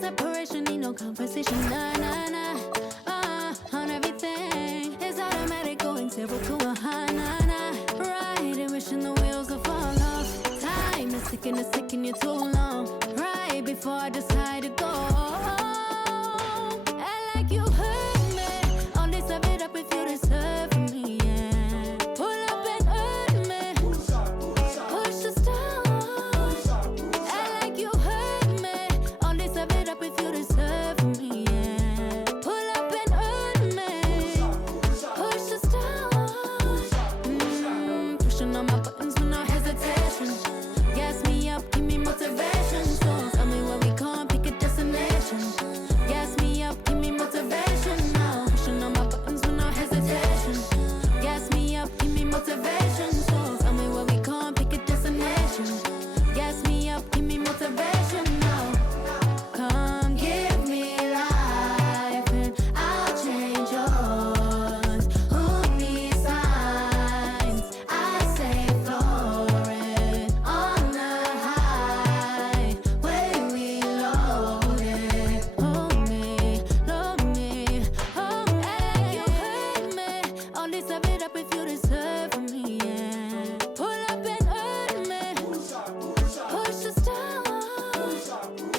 separation, need no conversation. Nah, nah, nah. On everything. It's automatic going 0 to 100. Nah, nah. Right, wishing the wheels will fall off. Time is ticking you too long. Right before I decide to go. Act like you hurt me. Only serve it up if you deserve from me, yeah. Pull up and hurt me. Push the start. Act like you hurt me. Only serve it up if you deserve from me, yeah. Pull up and hurt me. Push the start. Pushing on my buttons with no hesitation. Gas me up, give me motivation. So tell me where we can't pick a destination. Gas me up, give me motivation now. Pushing on my buttons with no hesitation. Gas me up, give me motivation. So tell me where we can't pick a destination. Gas me up, give me motivation now. Come give me life and I'll change yours. Who needs signs? I say floating on the high. When we loaded. Hold me, love me. Hold me. You hurt me. Only serve it up if you deserve from me, yeah. Pull up and hurt me. Push the start.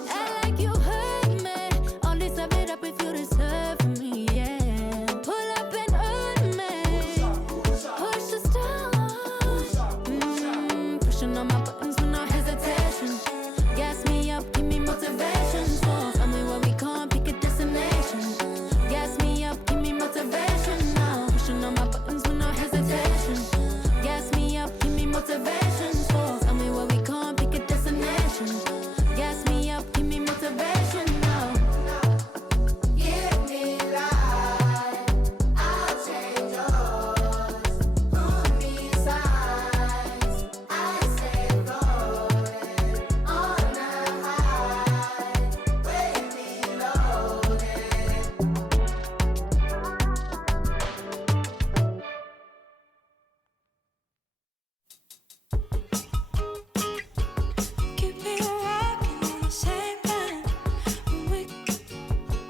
Act like you hurt me. Only serve it up if you deserve from me, yeah. Pull up and hurt me. Push the start. Pushing on my buttons with no hesitation. Gas me up, give me motivation. So tell me where we can't pick a destination. Gas me up, give me motivation now. Pushing on my buttons with no hesitation. Gas me up, give me motivation. So tell me where we can't pick a destination. Gas me up, give me motivation now. Give me life, I'll change yours. Who needs signs? I say floating on the high. When we loaded. Keep me walking on the same line. We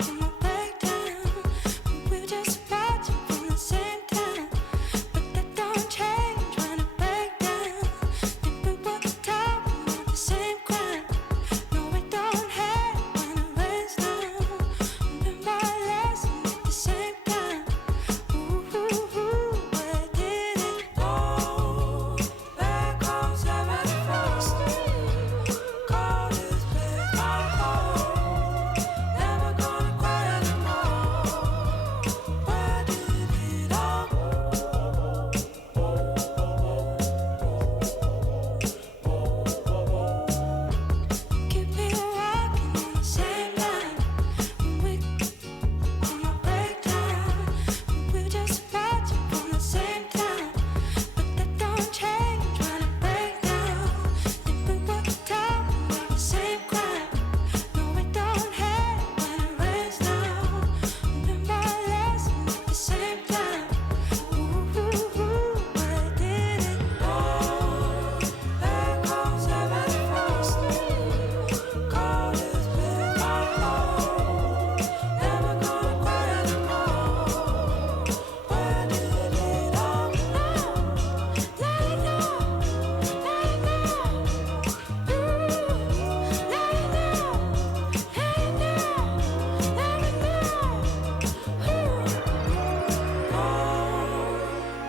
in my breakdown. We just watching from the same time. But that don't change when I break down. Think we were talking about the same crime. No, we don't hate when it rains down. Learn my lesson at the same time. Where did it go? Back home, 71st. Call this place my home. Never gonna cry anymore. Where did it all go? Keep me walking on the same line. We in my breakdown. We just watching from the same time. But that don't change when I break down. Think we were talking about the same crime. No, we don't hate when it rains down. Learn my lesson at the same time. Where did it go? Back home, 71st. Call this place my home. Never gonna cry anymore. Where did it all go? Let it go. Let it go. Let it go. Let it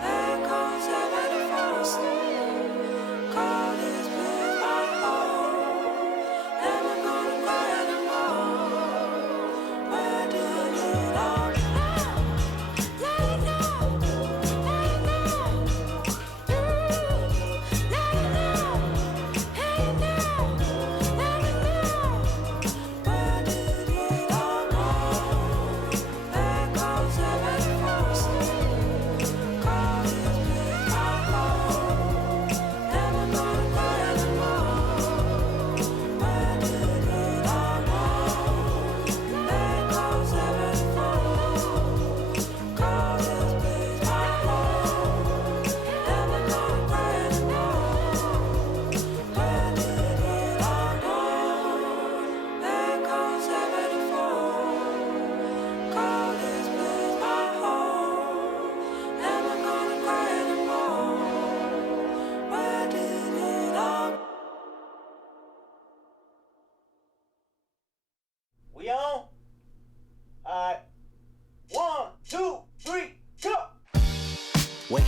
Back home, 71st. Call this place my home. Never gonna cry anymore.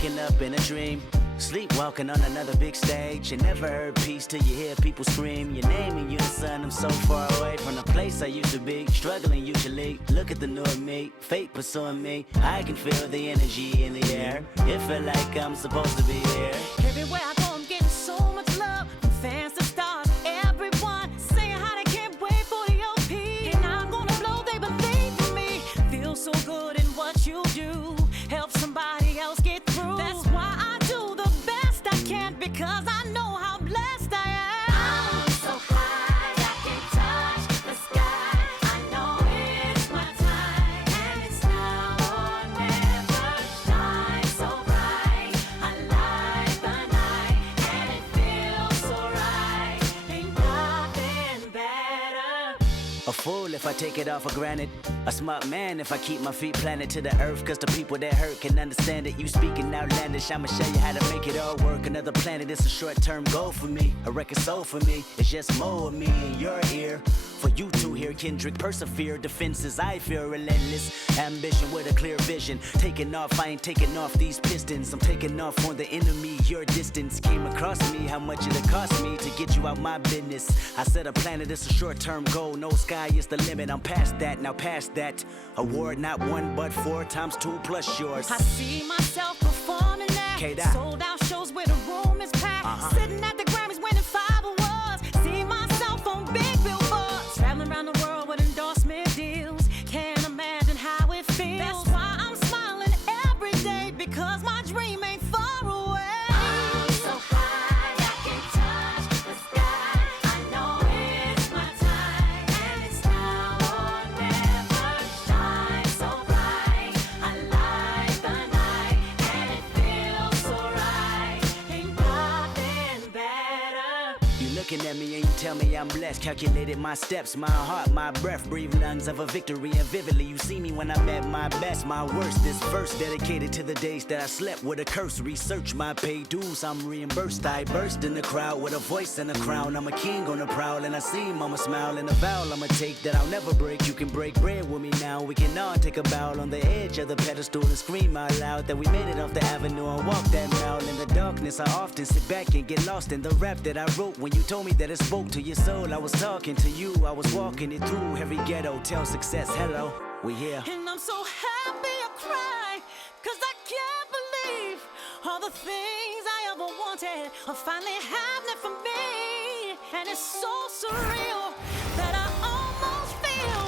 waking up in a dream. Sleepwalking on another big stage. You never heard peace till you hear people scream your name in unison. I'm so far away from the place I used to be. Struggling usually. Look at the new me. Fate pursuing me. I can feel the energy in the air. It feel like I'm supposed to be here. Everywhere I go, I'm getting so much love from fans to stars. Everyone saying how they can't wait for the OP. And I'm gonna blow, they believe in me. Feel so good in what you do. Help somebody else get through. That's why I do the best I can, because I know how blessed I am. I'm so high, I can touch the sky. I know it's my time, and it's now or never. Shine so bright, I light the night, and it feels so right. Ain't nothing better. A fool if I take it all for granted. A smart man if I keep my feet planted to the earth. Cause the people that hurt can understand it. You speaking outlandish, I'ma show you how to make it all work. Another planet, it's a short-term goal for me. A record soul for me, it's just more of me in your ear. For you to hear Kendrick persevere. Defenses I feel relentless. Ambition with a clear vision. Taking off, I ain't taking off these pistons. I'm taking off on the enemy. Your distance came across me. How much it'll cost me to get you out my business. I said a planet, it's a short-term goal. No sky is the limit. I'm past that, now past that. Award not 1 but 4 times 2 plus yours. I see myself performing that. K-Dot. Sold out shows where the room is packed. Sitting at the Grammys winning 5 awards. See myself on big billboards. Traveling around the world with endorsement deals. Can't imagine how it feels. That's why I'm smiling every day, because my dream ain't far away. I'm so high, I can touch the sky. I know it's my time, and it's now or never. Shine so bright, I light the night, and it feels so right. Ain't nothing better. You looking at me and you tell me I'm blessed. Calculated my steps, my heart, my breath. Breathe lungs of a victory, and vividly you see me when I'm at my best, my worst. This verse dedicated to the days that I slept with a curse. Research my paid dues, I'm reimbursed. I burst in the crowd with a voice and a crown. I'm a king on the prowl, and I see mama smile. And a vow I'ma take that I'll never break. You can break bread with me now. We can all take a bow on the edge of the pedestal and scream out loud that we made it off the avenue and walk that mile. In the darkness I often sit back and get lost in the rap that I wrote. When you told me that it spoke to your soul, I was talking to you. I was walking it through every ghetto. Tell success hello, we here. And I'm so happy I cry, cause I can't believe all the things I ever wanted are finally happening for me. And it's so surreal that I almost feel.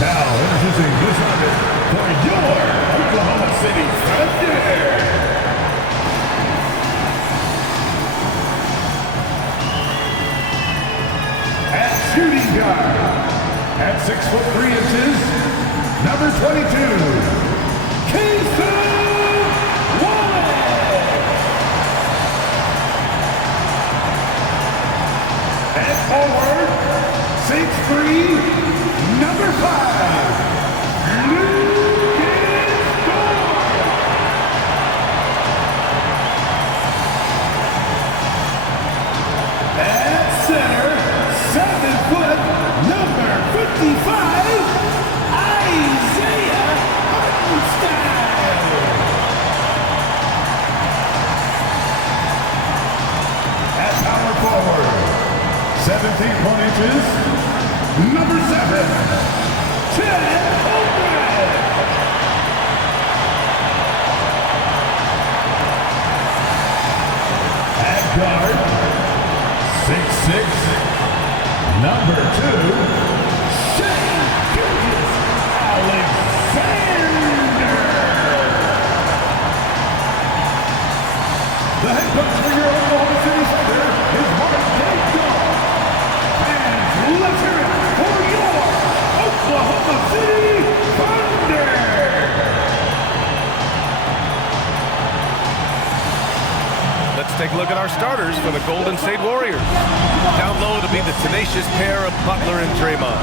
Now introducing this artist for your Oklahoma City Thunder. At shooting guard, at 6'3" number 22, Casey Wallace. At forward, 6'3", number 5, Lucas. At center, 7', number 55, Isaiah Hartenstein. At power forward, 17 number 7, Ted Holbrook. At guard, 6'6", number 2, Shai Gilgeous-Alexander. The head coach for your Oklahoma City Thunder is Mark Paycom. Fans, let's hear it for your Oklahoma City Thunder. Let's take a look at our starters for the Golden State Warriors. Down low to be the tenacious pair of Butler and Draymond.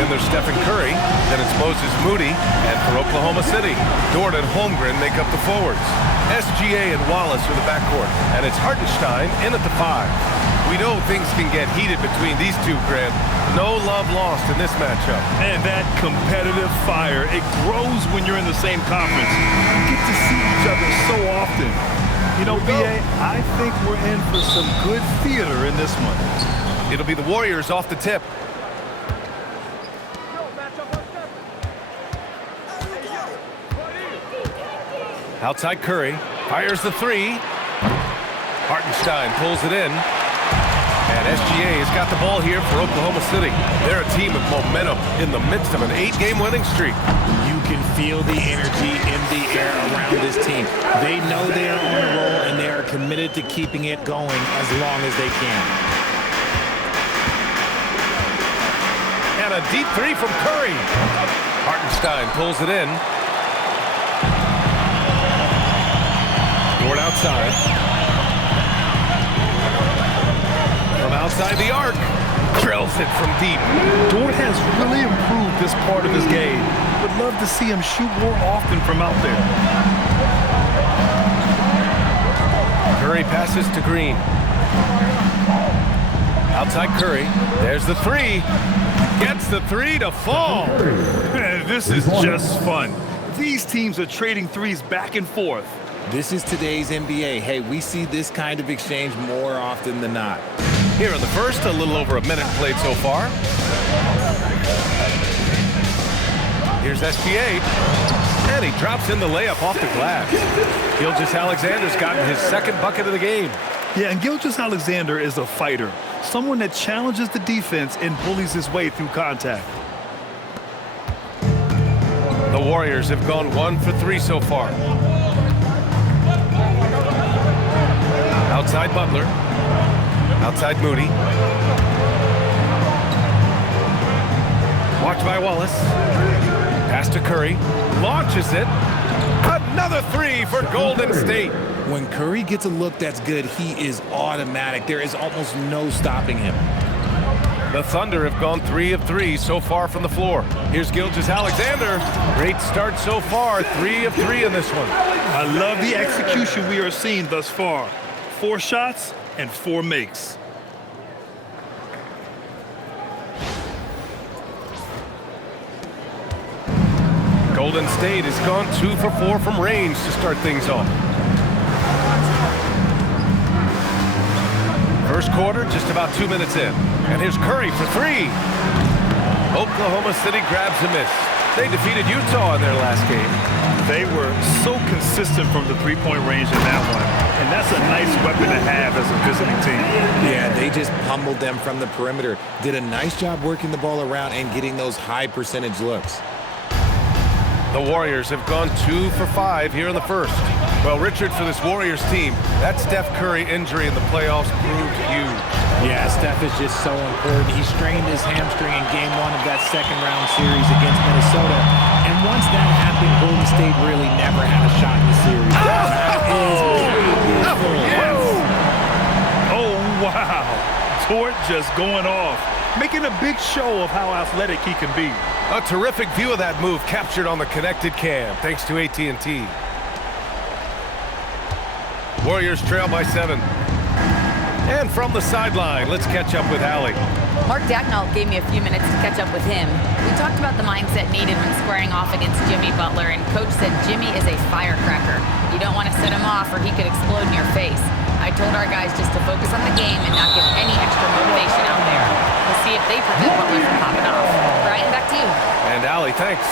Then there's Stephen Curry. Then it's Moses Moody. And for Oklahoma City, Dort and Holmgren make up the forwards. SGA and Wallace are the backcourt. And it's Hartenstein in at the 5. We know things can get heated between these two, Grant. No love lost in this matchup. And that competitive fire, it grows when you're in the same conference. You get to see each other so often. You know, B.A., I think we're in for some good theater in this one. It'll be the Warriors off the tip. Outside Curry, fires the 3. Hartenstein pulls it in. And SGA has got the ball here for Oklahoma City. They're a team with momentum in the midst of an 8-game winning streak. You can feel the energy in the air around this team. They know they are on a roll, and they are committed to keeping it going as long as they can. And a deep 3 from Curry. Hartenstein pulls it in. Dort outside. From outside the arc. Drills it from deep. Dort has really improved this part of his game. Would love to see him shoot more often from out there. Curry passes to Green. Outside Curry. There's the 3. Gets the 3 to fall. Man, this is just fun. These teams are trading threes back and forth. This is today's NBA. Hey, we see this kind of exchange more often than not. Here in the first, a little over a minute played so far. Here's SGA. And he drops in the layup off the glass. Gilgeous-Alexander's gotten his second bucket of the game. Yeah, and Gilgeous-Alexander is a fighter. Someone that challenges the defense and bullies his way through contact. The Warriors have gone 1 for 3 so far. Outside Butler. Outside Moody. Watched by Wallace. Pass to Curry. Launches it. Another 3 for Golden State. When Curry gets a look that's good, he is automatic. There is almost no stopping him. The Thunder have gone 3 of 3 so far from the floor. Here's Gilgeous-Alexander. Great start so far. 3 of 3 in this one. I love the execution we are seeing thus far. 4 shots and 4 makes. Golden State has gone 2 for 4 from range to start things off. First quarter, just about 2 minutes in. And here's Curry for 3. Oklahoma City grabs a miss. They defeated Utah in their last game. They were so consistent from the three-point range in that one. And that's a nice weapon to have as a visiting team. Yeah, they just pummeled them from the perimeter. Did a nice job working the ball around and getting those high percentage looks. The Warriors have gone 2 for 5 here in the first. Well, Richard, for this Warriors team, that Steph Curry injury in the playoffs proved huge. Yeah, Steph is just so important. He strained his hamstring in game 1 of that second-round series against Minnesota. And once that happened, Golden State really never had a shot in the series. Oh, wow. Dort just going off, making a big show of how athletic he can be. A terrific view of that move captured on the connected cam, thanks to AT&T. Warriors trail by 7. And from the sideline, let's catch up with Allie. Mark Dagnall gave me a few minutes to catch up with him. We talked about the mindset needed when squaring off against Jimmy Butler, and Coach said Jimmy is a firecracker. You don't want to set him off or he could explode in your face. I told our guys just to focus on the game and not give any extra motivation out there. We'll see if they prevent Butler from popping off. Brian, back to you. And Allie, thanks.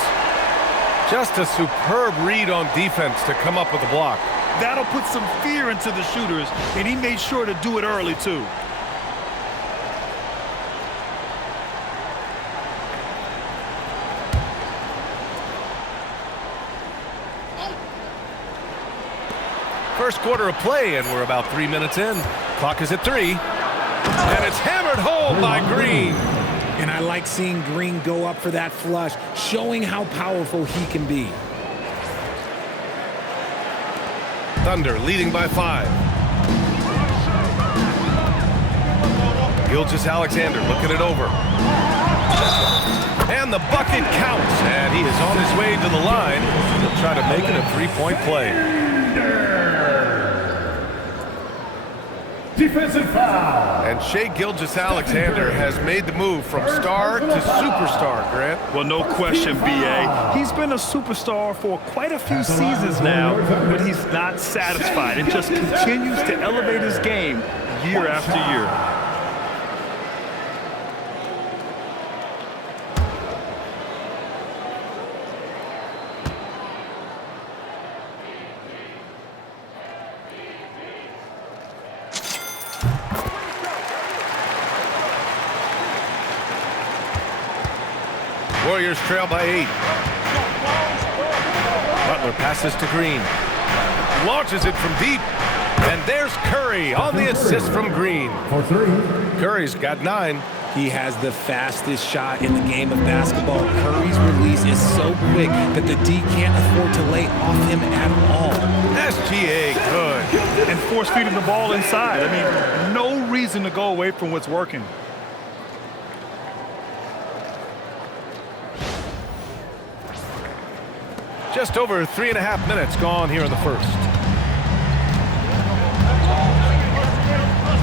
Just a superb read on defense to come up with a block. That'll put some fear into the shooters, and he made sure to do it early, too. First quarter of play, and we're about 3 minutes in. Clock is at 3. And it's hammered home by Green. And I like seeing Green go up for that flush, showing how powerful he can be. Thunder leading by 5. Gilgeous-Alexander looking it over. And the bucket counts, and he is on his way to the line. He'll try to make it a three-point play. Defensive foul. And Shai Gilgeous-Alexander has made the move from star to superstar, Grant. Well, no question, B.A. He's been a superstar for quite a few seasons now, but he's not satisfied and just continues to elevate his game year after year. Warriors trail by 8. Butler passes to Green. Launches it from deep. And there's Curry on the assist from Green. Curry's got 9. He has the fastest shot in the game of basketball. Curry's release is so quick that the D can't afford to lay off him at all. SGA good. And force feeding the ball inside. I mean, no reason to go away from what's working. Just over 3.5 minutes gone here in the first.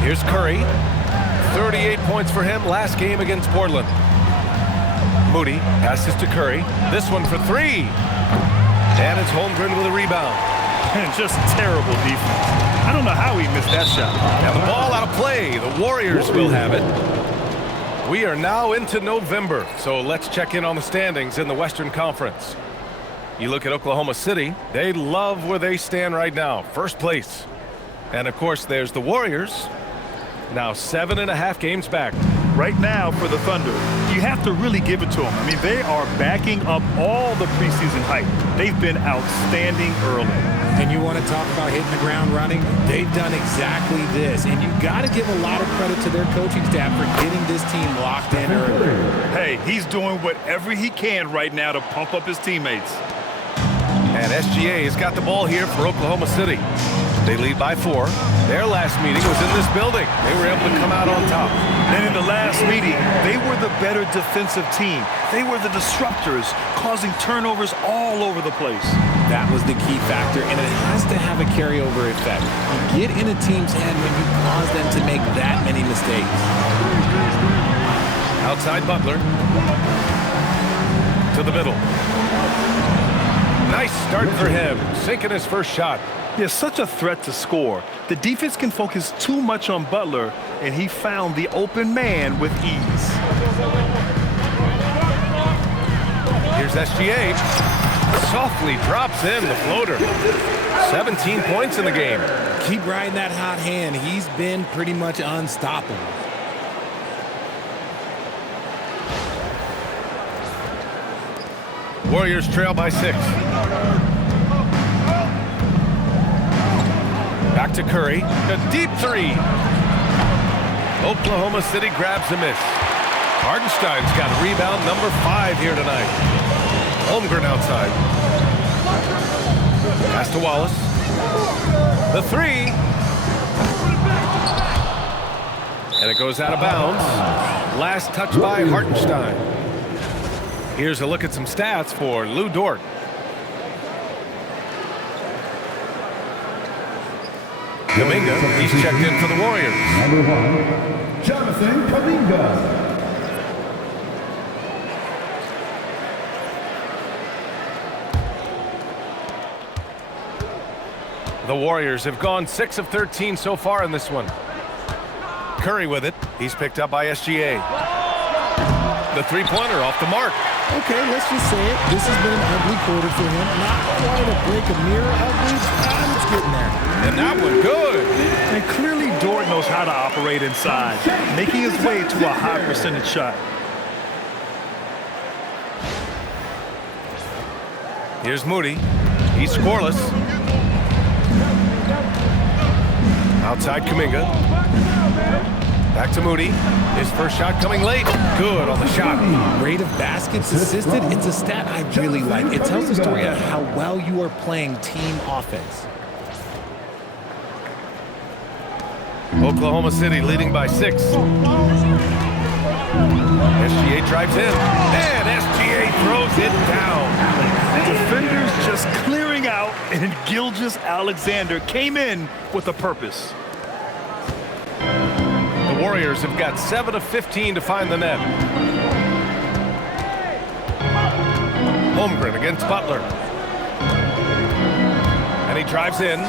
Here's Curry. 38 points for him last game against Portland. Moody passes to Curry. This one for 3. And it's Holmgren with a rebound. And just terrible defense. I don't know how he missed that shot. And the ball out of play. The Warriors will have it. We are now into November, so let's check in on the standings in the Western Conference. You look at Oklahoma City, they love where they stand right now, first place. And of course, there's the Warriors, now 7.5 games back. Right now for the Thunder, you have to really give it to them. I mean, they are backing up all the preseason hype. They've been outstanding early. And you want to talk about hitting the ground running? They've done exactly this. And you got to give a lot of credit to their coaching staff for getting this team locked in early. Hey, he's doing whatever he can right now to pump up his teammates. And SGA has got the ball here for Oklahoma City. They lead by 4. Their last meeting was in this building. They were able to come out on top. And in the last meeting, they were the better defensive team. They were the disruptors, causing turnovers all over the place. That was the key factor, and it has to have a carryover effect. You get in a team's head when you cause them to make that many mistakes. Outside Butler. To the middle. Nice start for him, sinking his first shot. Yeah, such a threat to score. The defense can focus too much on Butler, and he found the open man with ease. Here's SGA. Softly drops in the floater. 17 points in the game. Keep riding that hot hand. He's been pretty much unstoppable. Warriors trail by 6. Back to Curry. A deep 3. Oklahoma City grabs a miss. Hardenstein's got rebound number 5 here tonight. Holmgren outside. Pass to Wallace. The 3. And it goes out of bounds. Last touch by Hartenstein. Here's a look at some stats for Lou Dort. Kuminga, he's checked in for the Warriors. Number 1, Jonathan Kuminga. The Warriors have gone 6 of 13 so far in this one. Curry with it. He's picked up by SGA. The three-pointer off the mark. Okay, let's just say it. This has been an ugly quarter for him. Not quite a break a mirror ugly, but it's getting there. And that one good. And clearly Dort knows how to operate inside, making his way to a high percentage shot. Here's Moody. He's scoreless. Outside Kuminga. Back to Moody. His first shot coming late. Good on the shot. Rate of baskets assisted. It's a stat I really like. It tells the story of how well you are playing team offense. Oklahoma City leading by 6. SGA drives in, and SGA throws it down. Defenders just clearing out, and Gilgeous-Alexander came in with a purpose. The Warriors have got 7 of 15 to find the net. Holmgren against Butler. And he drives in.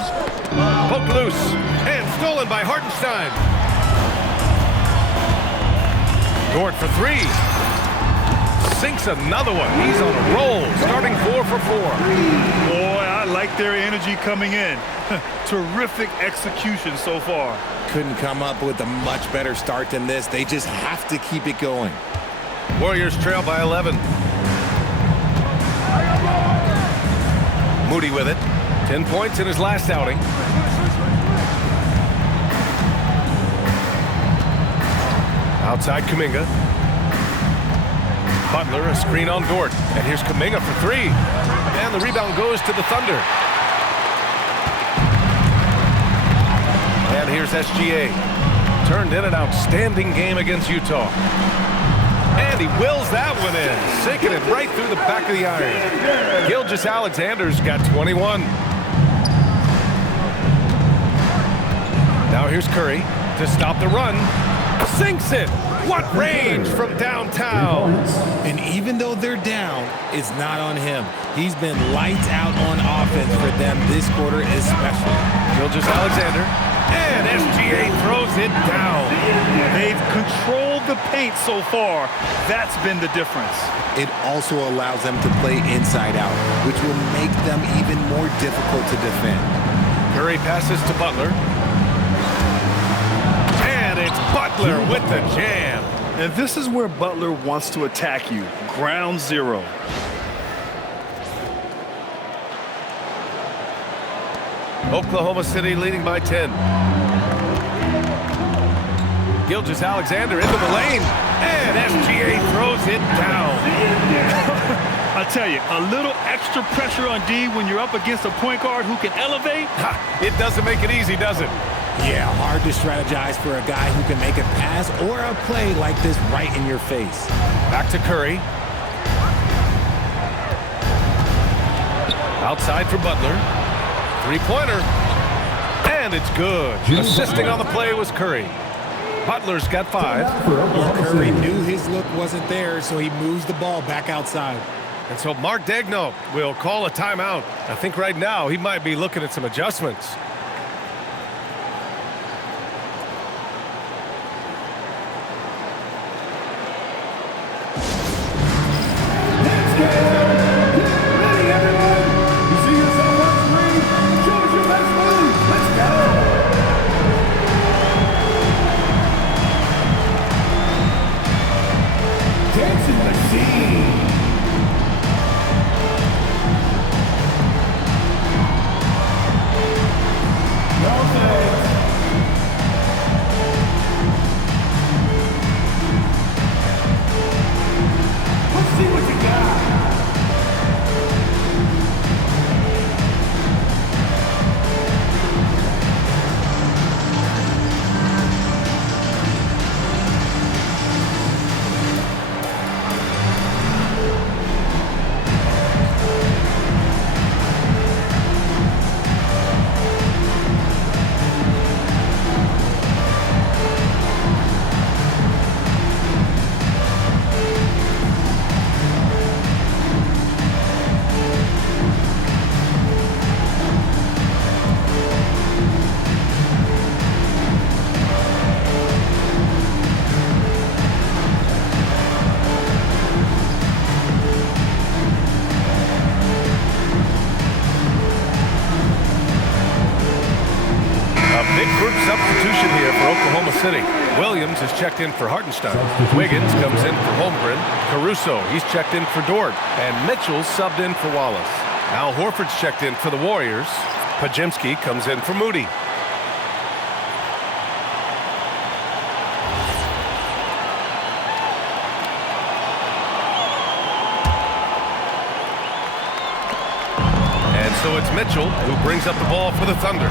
Poked loose. And stolen by Hartenstein. Dort for 3. Sinks another one. He's on a roll. Starting 4 for 4. Boy, I like their energy coming in. Terrific execution so far. Couldn't come up with a much better start than this. They just have to keep it going. Warriors trail by 11. Moody with it. 10 points in his last outing. Outside Kuminga. Butler, a screen on Dort. And here's Kuminga for 3. And the rebound goes to the Thunder. And here's SGA. Turned in an outstanding game against Utah. And he wills that one in, sinking it right through the back of the iron. Gilgeous-Alexander's got 21. Now here's Curry to stop the run. Sinks it. What range from downtown. And even though they're down, it's not on him. He's been lights out on offense for them this quarter especially. Gilgeous-Alexander. And SGA throws it down. They've controlled the paint so far. That's been the difference. It also allows them to play inside out, which will make them even more difficult to defend. Curry passes to Butler. And it's Butler with the jam. And this is where Butler wants to attack you. Ground zero. Oklahoma City leading by 10. Gilgeous-Alexander into the lane. And SGA throws it down. I tell you, a little extra pressure on D when you're up against a point guard who can elevate. It doesn't make it easy, does it? Yeah, hard to strategize for a guy who can make a pass or a play like this right in your face. Back to Curry. Outside for Butler. Three-pointer. And it's good. Assisting on the play was Curry. Butler's got 5. Well, Curry knew his look wasn't there, so he moves the ball back outside. And so Mark Daigneault will call a timeout. I think right now he might be looking at some adjustments. Ready, everyone? You see yourself on screen? Show us your best move. Let's go. Dancing machine. No thanks. Let's see what you got. Big group substitution here for Oklahoma City. Williams is checked in for Hartenstein. Wiggins comes in for Holmgren. Caruso, he's checked in for Dort. And Mitchell's subbed in for Wallace. Al Horford's checked in for the Warriors. Pajemski comes in for Moody. So So it's Mitchell who brings up the ball for the Thunder.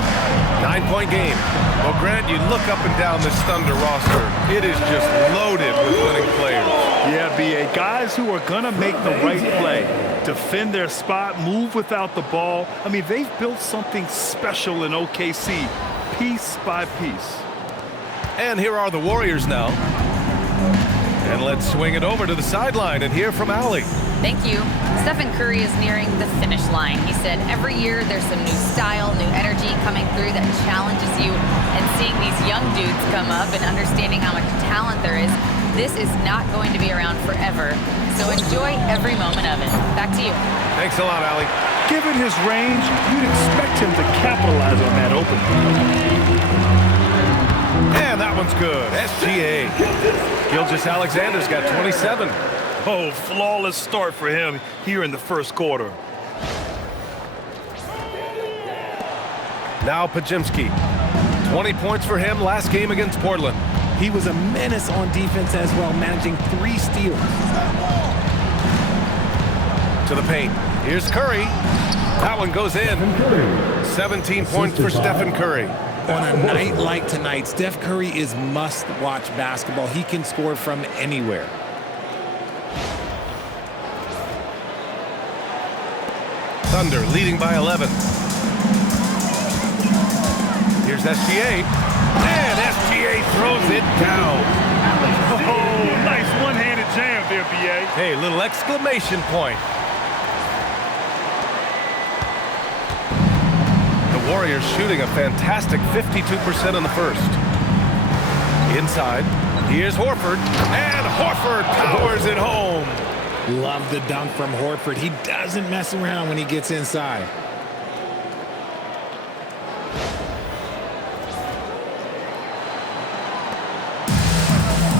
9-point game. Well, Grant, you look up and down this Thunder roster. It is just loaded with winning players. Yeah, B.A. Guys who are going to make the right play, defend their spot, move without the ball. I mean, they've built something special in OKC, piece by piece. And here are the Warriors now. And let's swing it over to the sideline and hear from Allie. Thank you. Stephen Curry is nearing the finish line. He said every year there's some new style, new energy coming through that challenges you. And seeing these young dudes come up and understanding how much talent there is, this is not going to be around forever. So enjoy every moment of it. Back to you. Thanks a lot, Allie. Given his range, you'd expect him to capitalize on that opening. And that one's good. SGA. Gilgeous-Alexander's got 27. Oh, flawless start for him here in the first quarter. Now Pajimski. 20 points for him last game against Portland. He was a menace on defense as well, managing 3 steals. To the paint. Here's Curry. That one goes in. 17 points for Stephen Curry. On a night like tonight, Steph Curry is must-watch basketball. He can score from anywhere. Thunder leading by 11. Here's SGA. And SGA throws it down. Oh, nice one-handed jam there, B.A. Hey, little exclamation point. The Warriors shooting a fantastic 52% in the first. Inside, here's Horford. And Horford powers it home. Love the dunk from Horford. He doesn't mess around when he gets inside.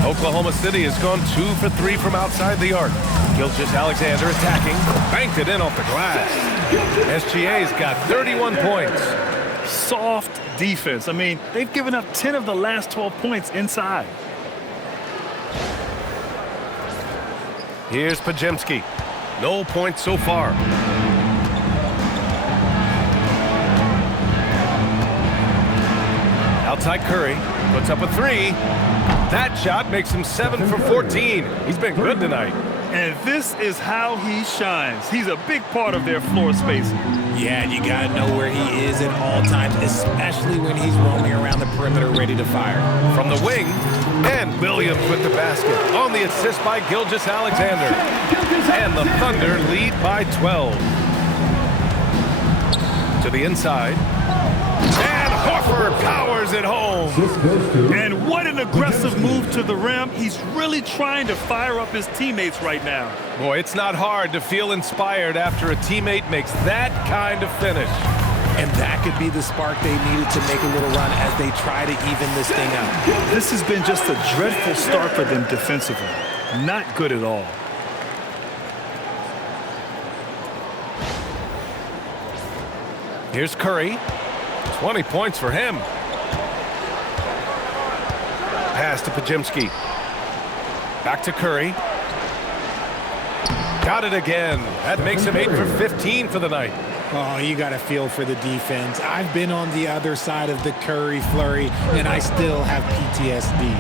Oklahoma City has gone 2 for 3 from outside the arc. Gilgeous-Alexander attacking. Banked it in off the glass. SGA's got 31 points. Soft defense. I mean, they've given up 10 of the last 12 points inside. Here's Pajimski. No points so far. Outside Curry. Puts up a 3. That shot makes him 7 for 14. He's been good tonight. And this is how he shines. He's a big part of their floor spacing. Yeah, and you got to know where he is at all times, especially when he's roaming around the perimeter ready to fire. From the wing, and Williams with the basket on the assist by Gilgeous-Alexander. And the Thunder lead by 12. To the inside. And Horford powers it home. And what an aggressive move to the rim. He's really trying to fire up his teammates right now. Boy, it's not hard to feel inspired after a teammate makes that kind of finish. And that could be the spark they needed to make a little run as they try to even this thing out. This has been just a dreadful start for them defensively. Not good at all. Here's Curry. 20 points for him. Pass to Pajimski. Back to Curry. Got it again. That makes him 8 for 15 for the night. Oh, you got to feel for the defense. I've been on the other side of the Curry flurry, and I still have PTSD.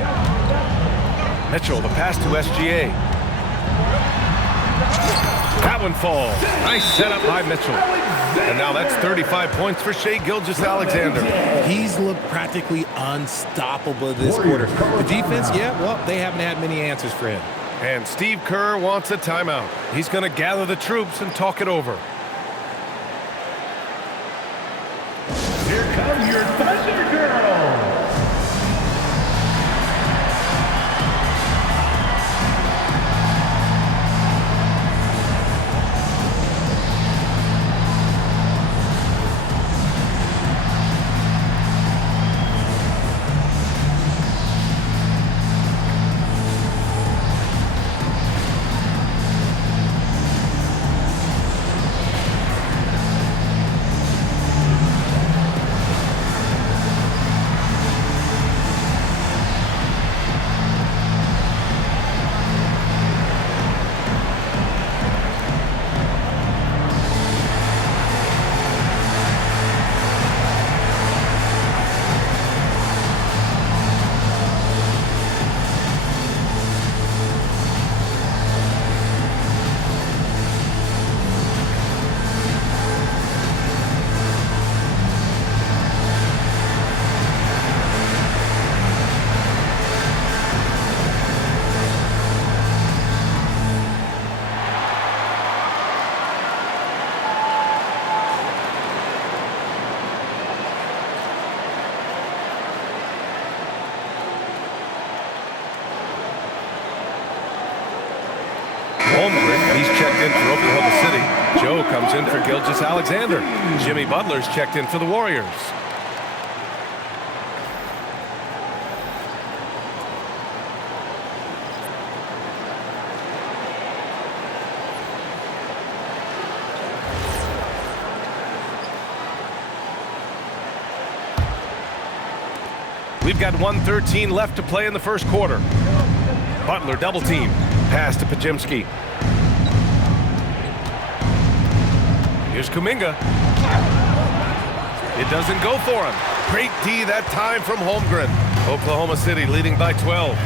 Mitchell, the pass to SGA. That one falls. Nice setup by Mitchell. And now that's 35 points for Shai Gilgeous-Alexander. He's looked practically unstoppable this quarter. The defense, yeah, well, they haven't had many answers for him. And Steve Kerr wants a timeout. He's going to gather the troops and talk it over. Here come your Thunder Girls. checked in for Oklahoma City. Joe comes in for Gilgeous-Alexander. Jimmy Butler's checked in for the Warriors. We've got 1:13 left to play in the first quarter. Butler double team. Pass to Pajemski. Here's Kuminga. It doesn't go for him. Great D that time from Holmgren. Oklahoma City leading by 12.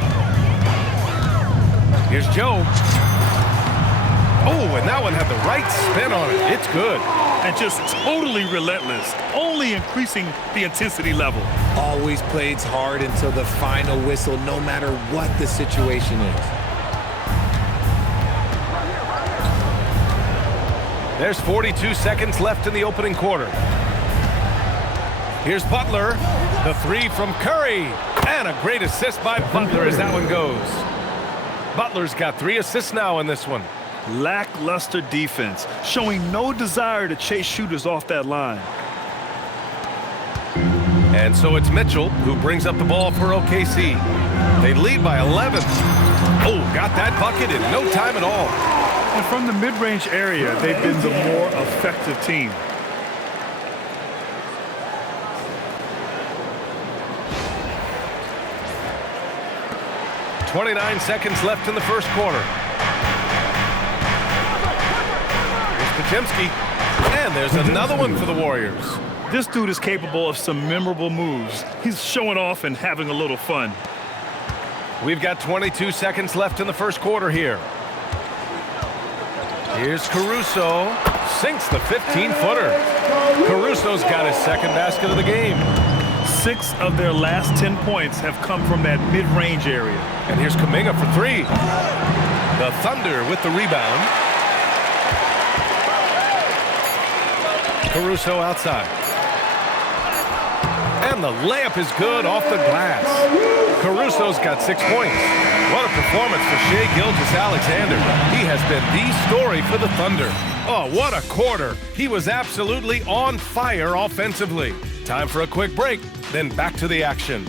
Here's Joe. Oh, and that one had the right spin on it. It's good. And just totally relentless, only increasing the intensity level. Always plays hard until the final whistle, no matter what the situation is. There's 42 seconds left in the opening quarter. Here's Butler. The three from Curry. And a great assist by Butler as that one goes. Butler's got 3 assists now in this one. Lackluster defense, showing no desire to chase shooters off that line. And so it's Mitchell who brings up the ball for OKC. They lead by 11. Oh, got that bucket in no time at all. And from the mid-range area, they've been the more effective team. .29 seconds left in the first quarter. Pajemski, and there's another one for the Warriors. This dude is capable of some memorable moves. He's showing off and having a little fun. We've got 22 seconds left in the first quarter here. Here's Caruso. Sinks the 15-footer. Caruso's got his second basket of the game. 6 of their last 10 points have come from that mid-range area. And here's Kuminga for 3. The Thunder with the rebound. Caruso outside. And the layup is good off the glass. Caruso's got 6 points. What a performance for Shai Gilgeous-Alexander. He has been the story for the Thunder. Oh, what a quarter. He was absolutely on fire offensively. Time for a quick break, then back to the action.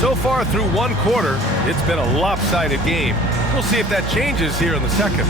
So far through one quarter, it's been a lopsided game. We'll see if that changes here in the second.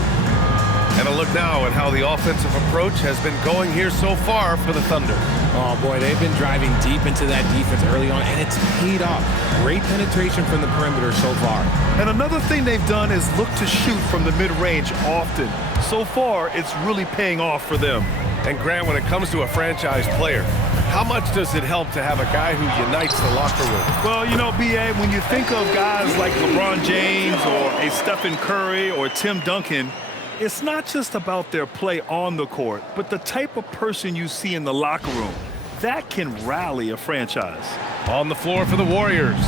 And a look now at how the offensive approach has been going here so far for the Thunder. Oh boy, they've been driving deep into that defense early on, and it's paid off. Great penetration from the perimeter so far. And another thing they've done is look to shoot from the mid-range often. So far, it's really paying off for them. And Grant, when it comes to a franchise player, how much does it help to have a guy who unites the locker room? Well, you know, B.A., when you think of guys like LeBron James or a Stephen Curry or Tim Duncan, it's not just about their play on the court, but the type of person you see in the locker room. That can rally a franchise. On the floor for the Warriors,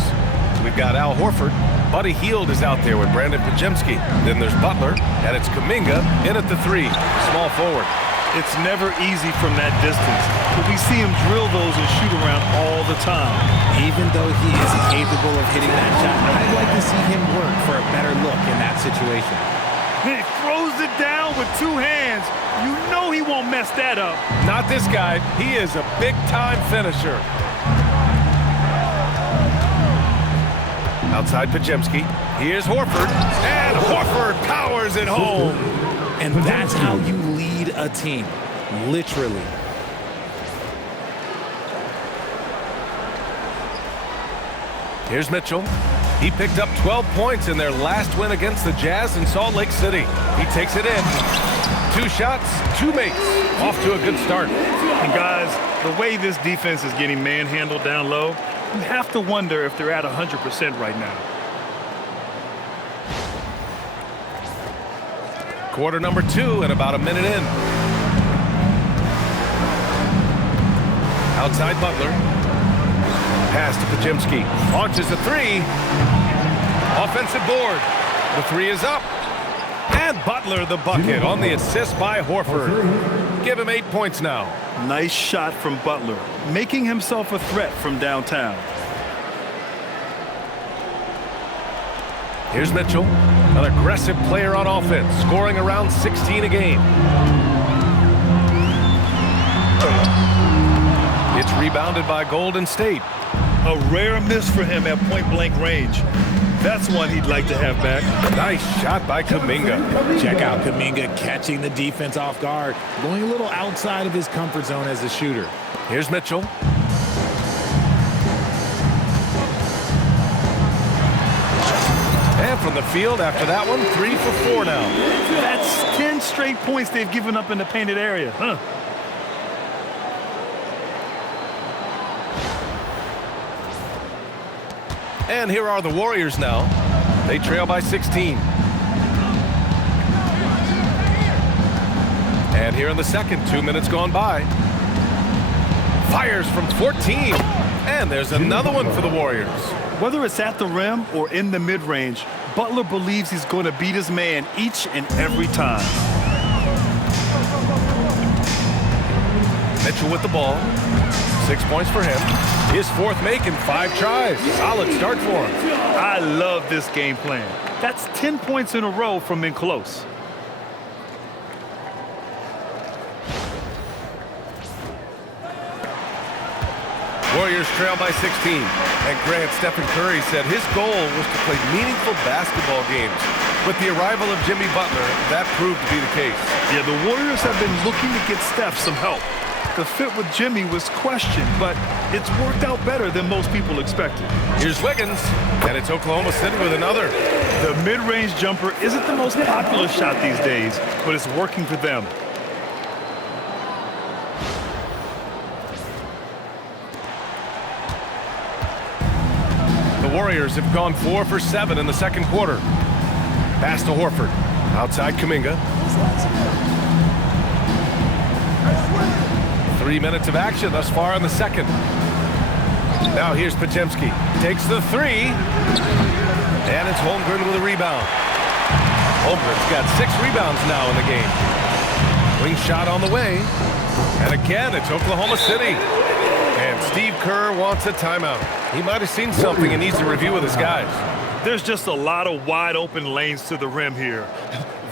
we've got Al Horford. Buddy Hield is out there with Brandon Pajemski. Then there's Butler, and it's Kuminga in at the 3, small forward. It's never easy from that distance, but we see him drill those and shoot around all the time. Even though he is capable of hitting that shot, I'd like to see him work for a better look in that situation. He throws it down with 2 hands. You know he won't mess that up. Not this guy. He is a big-time finisher. Outside Pajemski. Here's Horford. And Horford powers it home. And that's how you lead a team, literally. Here's Mitchell. He picked up 12 points in their last win against the Jazz in Salt Lake City. He takes it in. 2 shots, 2 makes. Off to a good start. And guys, the way this defense is getting manhandled down low, you have to wonder if they're at 100% right now. Quarter number 2 and about a minute in. Outside Butler. Pass to Pajemski. Launches a three. Offensive board. The three is up. And Butler the bucket on the assist by Horford. Give him 8 points now. Nice shot from Butler, making himself a threat from downtown. Here's Mitchell, an aggressive player on offense, scoring around 16 a game. It's rebounded by Golden State. A rare miss for him at point-blank range. That's one he'd like to have back. Nice shot by Kuminga. Check out Kuminga catching the defense off guard, going a little outside of his comfort zone as a shooter. Here's Mitchell. And from the field after that one, 3 for 4 now. That's 10 straight points they've given up in the painted area. And here are the Warriors now. They trail by 16. And here in the second, 2 minutes gone by. Fires from 14. And there's another one for the Warriors. Whether it's at the rim or in the mid-range, Butler believes he's going to beat his man each and every time. Mitchell with the ball. 6 points for him. His fourth make in 5 tries. Solid start for him. I love this game plan. That's 10 points in a row from in close. Warriors trail by 16. And Grant, Stephen Curry said his goal was to play meaningful basketball games. With the arrival of Jimmy Butler, that proved to be the case. Yeah, the Warriors have been looking to get Steph some help. The fit with Jimmy was questioned, but it's worked out better than most people expected. Here's Wiggins, and it's Oklahoma City with another. The mid-range jumper isn't the most popular shot these days, but it's working for them. The Warriors have gone 4 for 7 in the second quarter. Pass to Horford. Outside Kuminga. 3 minutes of action thus far in the second. Now here's Pajemski. Takes the three. And it's Holmgren with a rebound. Holmgren's got 6 rebounds now in the game. Wing shot on the way. And again, it's Oklahoma City. And Steve Kerr wants a timeout. He might have seen something and needs to review with his guys. There's just a lot of wide open lanes to the rim here.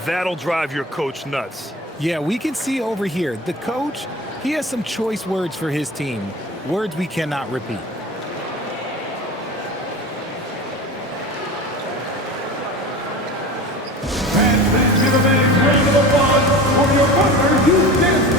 That'll drive your coach nuts. Yeah, we can see over here, the coach, he has some choice words for his team. Words we cannot repeat. And please give a big round of applause for your partner, Gilgeous-Alexander.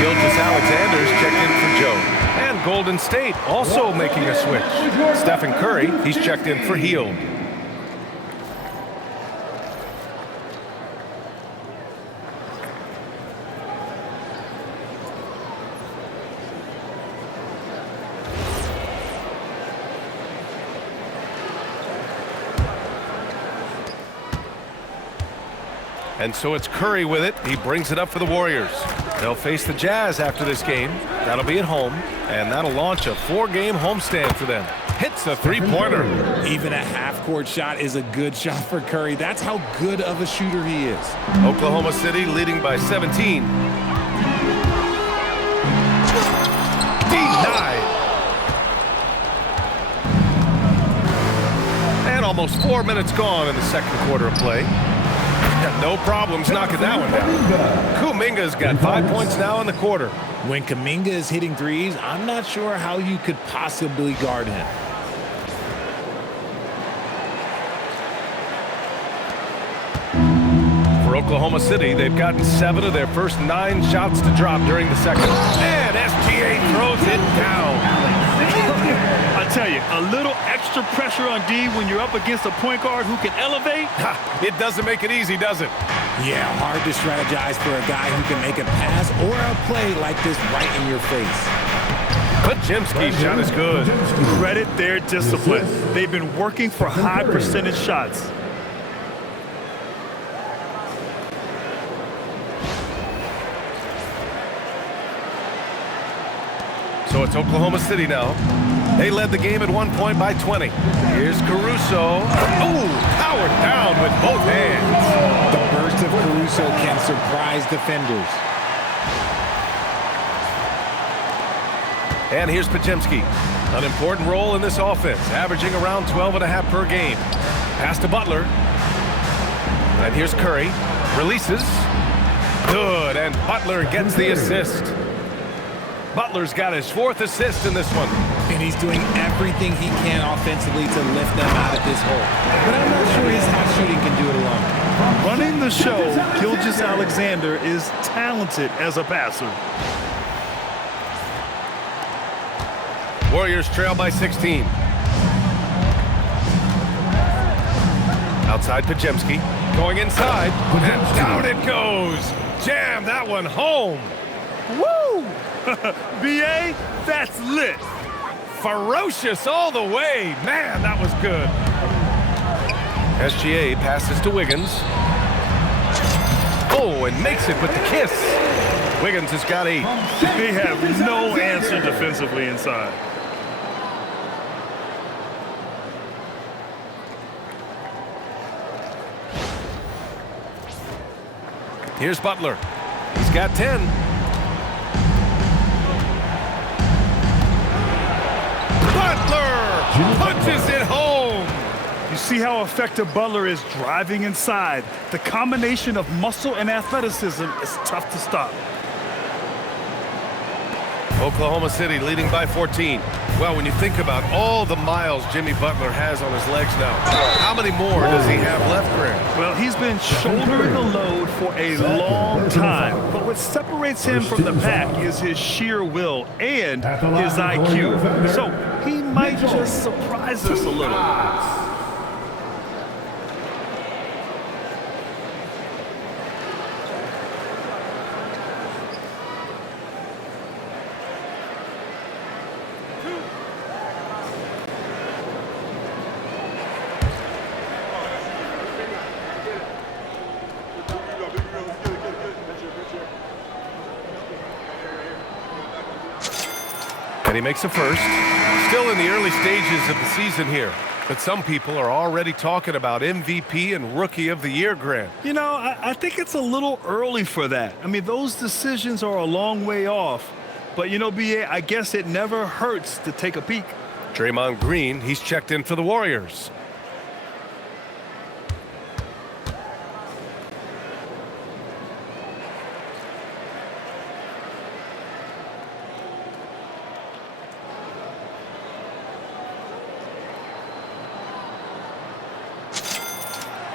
Gilgeous-Alexander's checked in for Joe. And Golden State also making a switch. Stephen Curry, he's checked in for Hield. And so it's Curry with it. He brings it up for the Warriors. They'll face the Jazz after this game. That'll be at home, and that'll launch a 4-game homestand for them. Hits a three-pointer. Even a half-court shot is a good shot for Curry. That's how good of a shooter he is. Oklahoma City leading by 17. Denied. And almost 4 minutes gone in the second quarter of play. No problems knocking that one down. Kuminga's got 5 points now in the quarter. When Kuminga is hitting threes, I'm not sure how you could possibly guard him. For Oklahoma City, they've gotten 7 of their first 9 shots to drop during the second. And SGA throws it down. I tell you, a little extra pressure on D when you're up against a point guard who can elevate. It doesn't make it easy, does it? Yeah, hard to strategize for a guy who can make a pass or a play like this right in your face. Pajemski's shot is good. Credit their discipline. They've been working for high percentage shots. So it's Oklahoma City now. They led the game at 1 point by 20. Here's Caruso. Ooh, powered down with both hands. The burst of Caruso can surprise defenders. And here's Pajemski. An important role in this offense, averaging around 12.5 per game. Pass to Butler. And here's Curry. Releases. Good, and Butler gets the assist. Butler's got his 4th assist in this one. And he's doing everything he can offensively to lift them out of this hole. But I'm not sure his hot shooting can do it alone. Running the show, Gilgeous-Alexander is talented as a passer. Warriors trail by 16. Outside Pajemski. Going inside. And down it goes. Jam that one home. Woo! BA, that's lit. Ferocious all the way. Man, that was good. SGA passes to Wiggins. Oh, and makes it with the kiss. Wiggins has got 8. They have no answer defensively inside. Here's Butler. He's got 10. Butler punches it home. You see how effective Butler is driving inside. The combination of muscle and athleticism is tough to stop. Oklahoma City leading by 14. Well, when you think about all the miles Jimmy Butler has on his legs now, how many more does he have left, Grant? Well, he's been shouldering the load for a long time. But what separates him from the pack is his sheer will and his IQ. So he might just surprise us a little. And he makes a first. Still in the early stages of the season here. But some people are already talking about MVP and Rookie of the Year, Grant. You know, I think it's a little early for that. I mean, those decisions are a long way off. But, you know, BA, I guess it never hurts to take a peek. Draymond Green, he's checked in for the Warriors.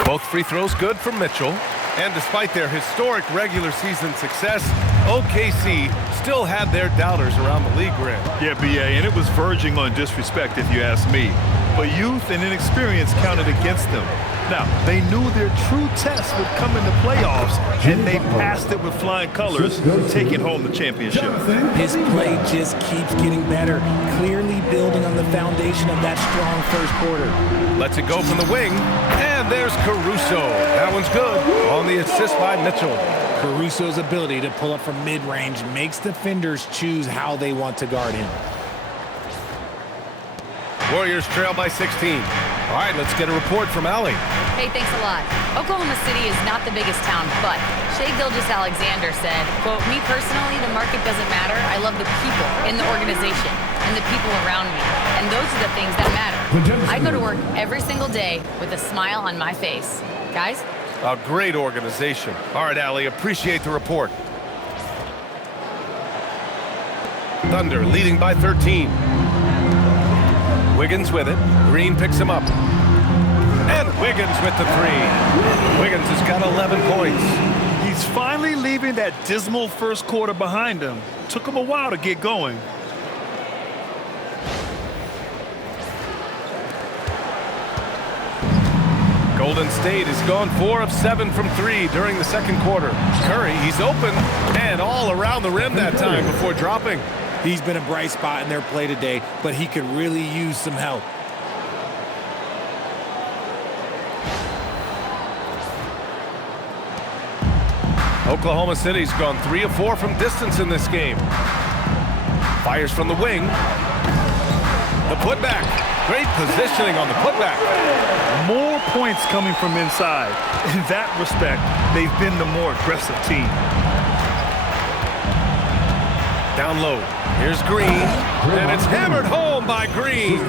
Both free throws good from Mitchell. And despite their historic regular season success, OKC still had their doubters around the league, Grant. Yeah, BA, and it was verging on disrespect if you ask me. But youth and inexperience counted against them. Now, they knew their true test would come in the playoffs, and they passed it with flying colors, taking home the championship. His play just keeps getting better, clearly building on the foundation of that strong first quarter. Lets it go from the wing, and there's Caruso. That one's good on the assist by Mitchell. Caruso's ability to pull up from mid-range makes defenders choose how they want to guard him. Warriors trail by 16. All right, let's get a report from Allie. Hey, thanks a lot. Oklahoma City is not the biggest town, but Shai Gilgeous-Alexander said, quote, "Me personally, the market doesn't matter. I love the people in the organization and the people around me. And those are the things that matter. I go to work every single day with a smile on my face." Guys? A great organization. All right, Allie, appreciate the report. Thunder leading by 13. Wiggins with it. Green picks him up. And Wiggins with the three. Wiggins has got 11 points. He's finally leaving that dismal first quarter behind him. Took him a while to get going. Golden State has gone 4 of 7 from 3 during the second quarter. Curry, he's open and all around the rim that time before dropping. He's been a bright spot in their play today, but he could really use some help. Oklahoma City's gone 3 of 4 from distance in this game. Fires from the wing. The putback. Great positioning on the putback. More points coming from inside. In that respect, they've been the more aggressive team. Down low. Here's Green. And it's hammered home by Green.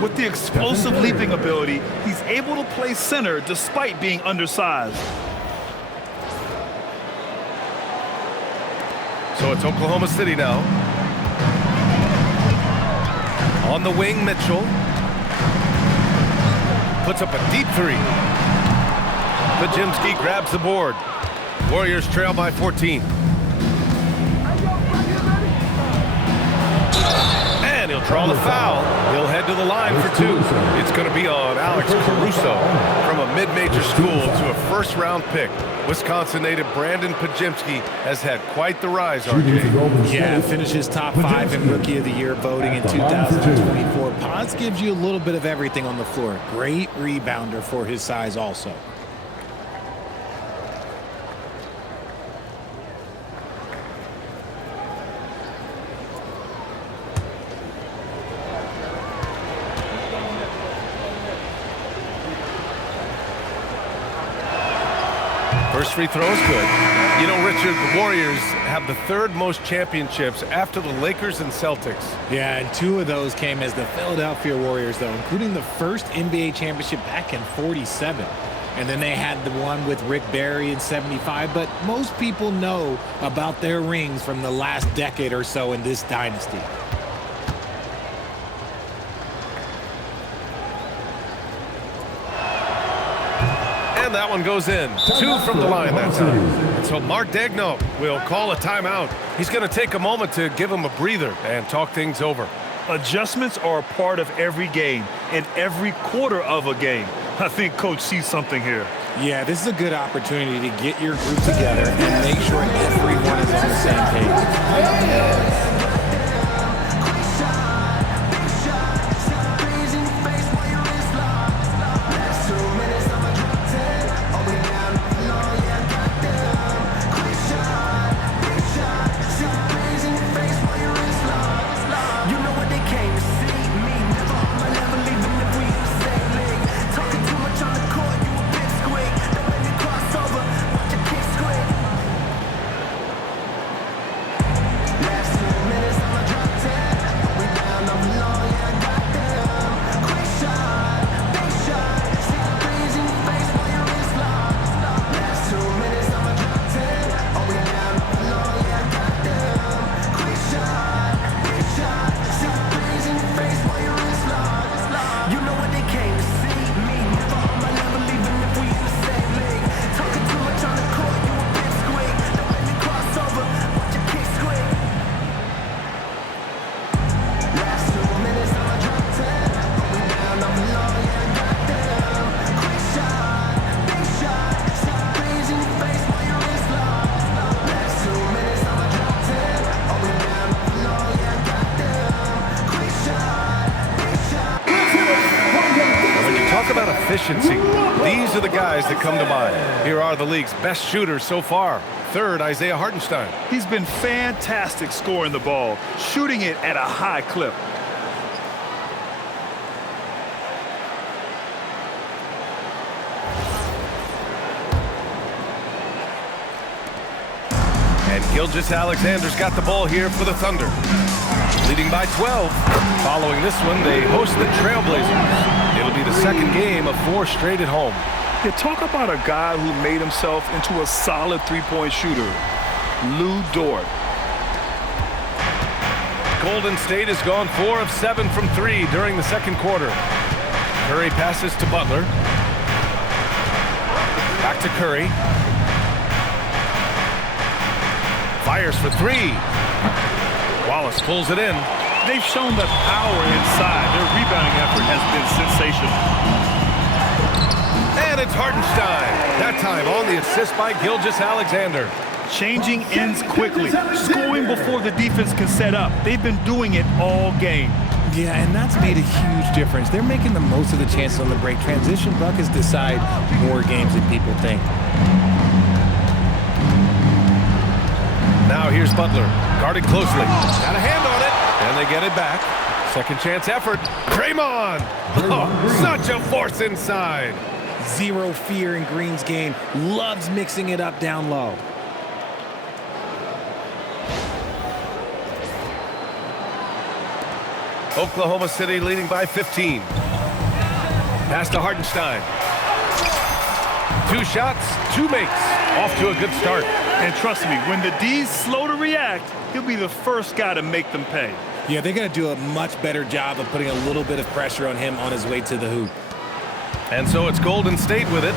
With the explosive leaping ability, he's able to play center despite being undersized. So it's Oklahoma City now. On the wing, Mitchell. Puts up a deep three. Pajimski grabs the board. Warriors trail by 14. And he'll draw the foul. He'll head to the line for 2. It's going to be on Alex Caruso. From a mid-major school to a first-round pick, Wisconsin native Brandon Pajimski has had quite the rise, RJ. Yeah, finishes top 5 in Rookie of the Year voting in 2024. Paz gives you a little bit of everything on the floor. Great rebounder for his size also. First free throw is good. You know, Richard, the Warriors have the 3rd most championships after the Lakers and Celtics. Yeah, and 2 of those came as the Philadelphia Warriors, though, including the first NBA championship back in '47. And then they had the one with Rick Barry in '75. But most people know about their rings from the last decade or so in this dynasty. And that one goes in. 2 from the line that time. And so Mark Daigneault will call a timeout. He's going to take a moment to give him a breather and talk things over. Adjustments are a part of every game and every quarter of a game. I think Coach sees something here. Yeah, this is a good opportunity to get your group together and make sure everyone is on the same page. efficiency. These are the guys that come to mind. Here are the league's best shooters so far. Third, Isaiah Hartenstein. He's been fantastic scoring the ball, shooting it at a high clip. And Gilgeous-Alexander's got the ball here for the Thunder. Leading by 12. Following this one, they host the Trailblazers. It'll be the second game of 4 straight at home. Yeah, talk about a guy who made himself into a solid three-point shooter. Lou Dort. Golden State has gone 4 of 7 from 3 during the second quarter. Curry passes to Butler. Back to Curry. Fires for 3. Wallace pulls it in. They've shown the power inside. Their rebounding effort has been sensational. And it's Hartenstein. That time on the assist by Gilgeous-Alexander. Changing ends quickly, scoring before the defense can set up. They've been doing it all game. Yeah, and that's made a huge difference. They're making the most of the chances on the break. Transition buckets decide more games than people think. Now here's Butler, guarded closely. Got a hand on it, and they get it back. Second chance effort. Draymond! Oh, such a force inside. Zero fear in Green's game. Loves mixing it up down low. Oklahoma City leading by 15. Pass to Hartenstein. 2 shots, 2 makes. Off to a good start. And trust me, when the D's slow to react, he'll be the first guy to make them pay. Yeah, they got to do a much better job of putting a little bit of pressure on him on his way to the hoop. And so it's Golden State with it.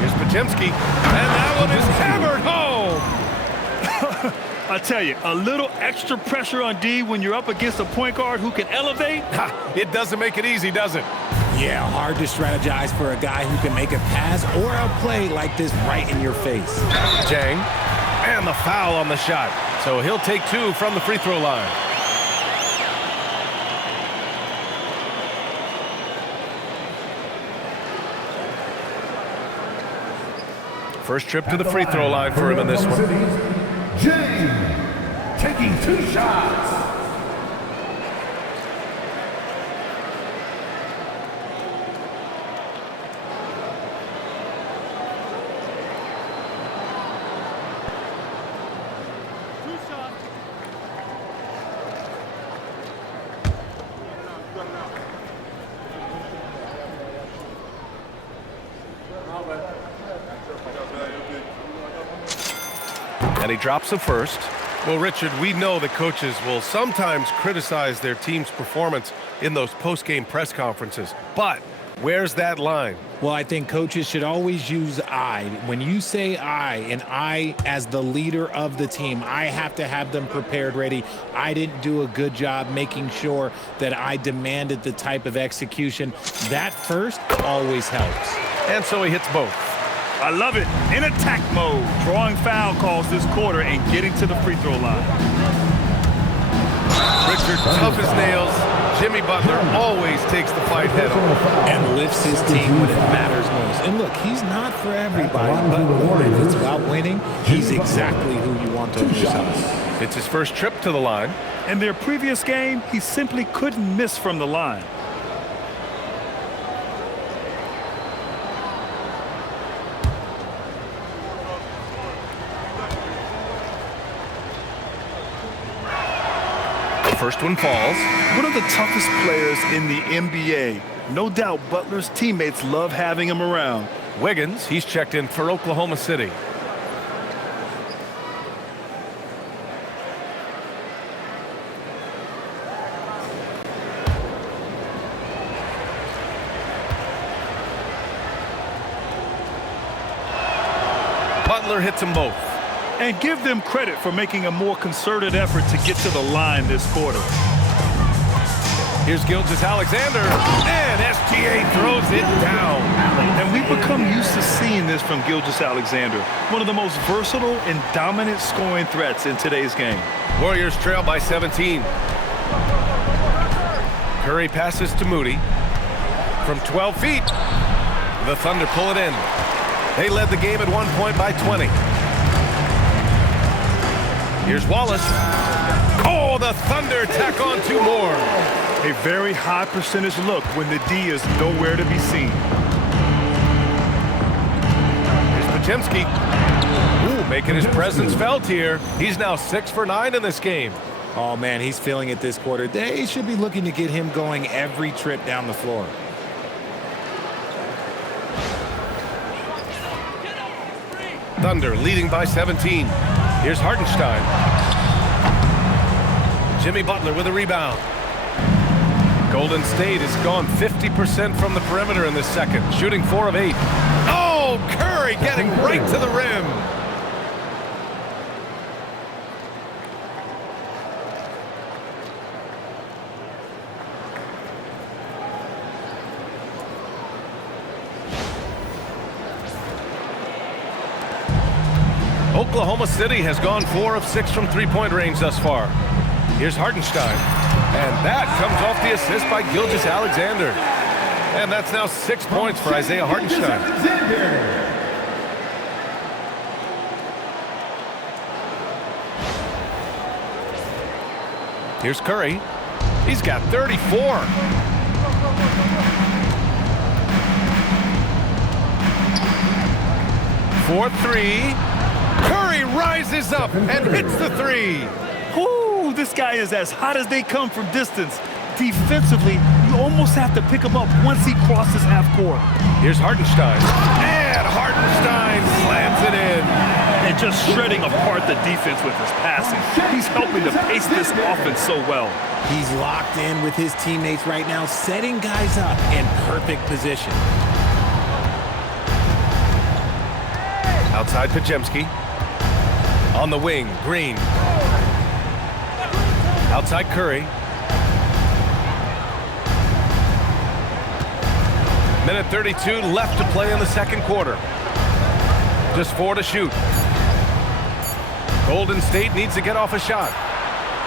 Here's Podziemski. And that one is hammered home. I tell you, a little extra pressure on D when you're up against a point guard who can elevate. It doesn't make it easy, does it? Yeah, hard to strategize for a guy who can make a pass or a play like this right in your face. Jang. And the foul on the shot. So he'll take 2 from the free throw line. First trip to the free throw line for him in this one. Jang taking 2 shots. And he drops the first. Well, Richard, we know that coaches will sometimes criticize their team's performance in those post-game press conferences. But where's that line? Well, I think coaches should always use I. When you say I, and I as the leader of the team, I have to have them prepared, ready. I didn't do a good job making sure that I demanded the type of execution. That first always helps. And so he hits both. I love it. In attack mode, drawing foul calls this quarter and getting to the free throw line. Richard, tough as nails. Jimmy Butler always takes the fight head on. And lifts his team when it matters most. And look, he's not for everybody, but when it's about winning, he's exactly who you want to emphasize. It's his first trip to the line. In their previous game, he simply couldn't miss from the line. First one falls. One of the toughest players in the NBA. No doubt Butler's teammates love having him around. Wiggins, he's checked in for Oklahoma City. Butler hits them both. And give them credit for making a more concerted effort to get to the line this quarter. Here's Gilgeous-Alexander, and SGA throws it down. And we've become used to seeing this from Gilgeous-Alexander, one of the most versatile and dominant scoring threats in today's game. Warriors trail by 17. Curry passes to Moody. from 12 feet. The Thunder pull it in. They led the game at 1 point by 20. Here's Wallace. Oh, the Thunder tack on 2 more. A very high percentage look when the D is nowhere to be seen. Here's Podziemski. Ooh, making his presence felt here. He's now 6 for 9 in this game. Oh, man, he's feeling it this quarter. They should be looking to get him going every trip down the floor. Thunder leading by 17. Here's Hartenstein. Jimmy Butler with a rebound. Golden State has gone 50% from the perimeter in this second, shooting 4 of 8. Oh, Curry getting right to the rim. Oklahoma City has gone 4 of 6 from three-point range thus far. Here's Hartenstein. And that comes off the assist by Gilgeous-Alexander. And that's now 6 points for Isaiah Hartenstein. Here's Curry. He's got 34. For 3. Curry rises up and hits the 3. Ooh, this guy is as hot as they come from distance. Defensively, you almost have to pick him up once he crosses half court. Here's Hartenstein. And Hartenstein slams it in. And just shredding apart the defense with his passing. He's helping to pace this offense so well. He's locked in with his teammates right now, setting guys up in perfect position. Outside Podziemski. On the wing, Green. Outside Curry. Minute 32 left to play in the second quarter. Just 4 to shoot. Golden State needs to get off a shot.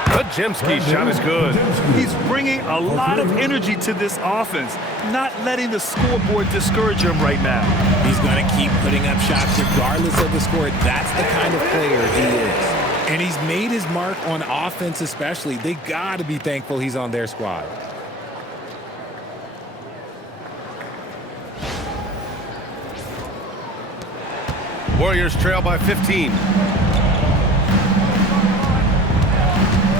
Podziemski's shot is good. He's bringing a lot of energy to this offense, not letting the scoreboard discourage him right now. He's going to keep putting up shots regardless of the score. That's the kind of player he is. And he's made his mark on offense especially. They got to be thankful he's on their squad. Warriors trail by 15.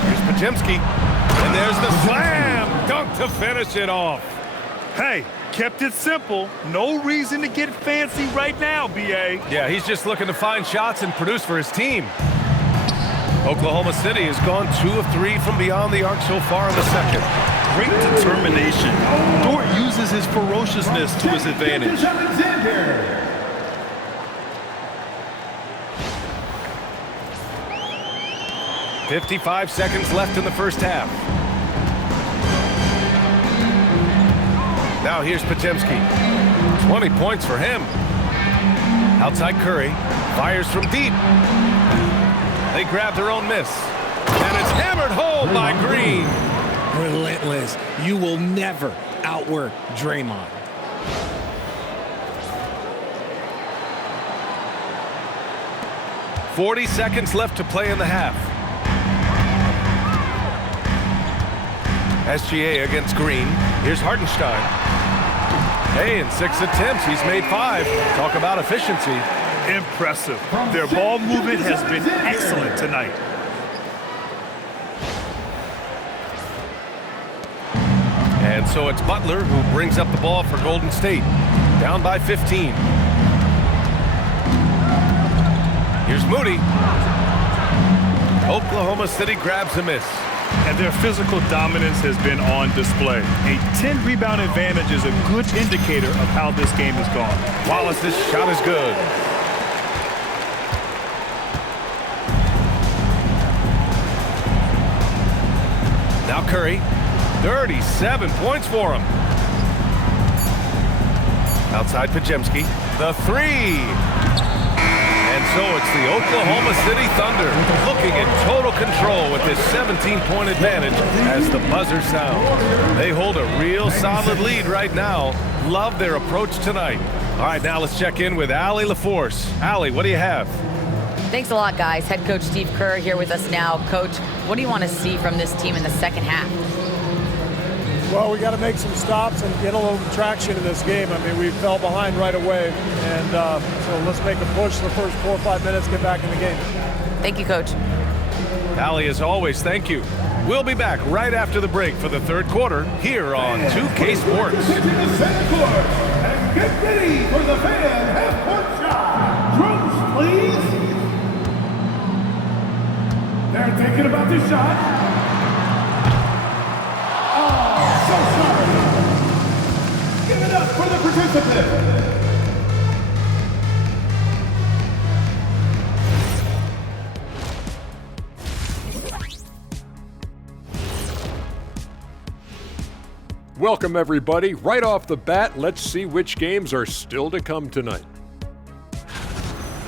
Here's Podziemski. And there's the slam dunk to finish it off. Hey, kept it simple. No reason to get fancy right now, B.A. Yeah, he's just looking to find shots and produce for his team. Oklahoma City has gone 2 of 3 from beyond the arc so far in the second. Great determination. Dort uses his ferociousness to his advantage. 55 seconds left in the first half. Now here's Podziemski. 20 points for him. Outside Curry. Fires from deep. They grab their own miss. And it's hammered home by Green. Relentless. You will never outwork Draymond. .40 seconds left to play in the half. SGA against Green. Here's Hartenstein. Hey, in 6 attempts, he's made 5. Talk about efficiency. Impressive. Their ball movement has been excellent tonight. And so it's Butler who brings up the ball for Golden State. Down by 15. Here's Moody. Oklahoma City grabs a miss. And their physical dominance has been on display. A 10-rebound advantage is a good indicator of how this game has gone. Wallace's shot is good. Now Curry. 37 points for him. Outside Podziemski. The 3. And So it's the Oklahoma City Thunder looking in total control with this 17-point advantage as the buzzer sounds. They hold a real solid lead right now. Love their approach tonight. All right, now let's check in with Allie LaForce. Allie, what do you have? Thanks a lot, guys. Head coach Steve Kerr here with us now. Coach, what do you want to see from this team in the second half? Well, we got to make some stops and get a little traction in this game. I mean, we fell behind right away, and so let's make a push the first 4 or 5 minutes, get back in the game. Thank you, Coach. Allie, as always, thank you. We'll be back right after the break for the third quarter here on 2K Sports. Get to the second quarter and get ready for the fan half-court shot. Drums, please. They're thinking about the shot. So sorry. Give it up for the participant. Welcome, everybody. Right off the bat, let's see which games are still to come tonight.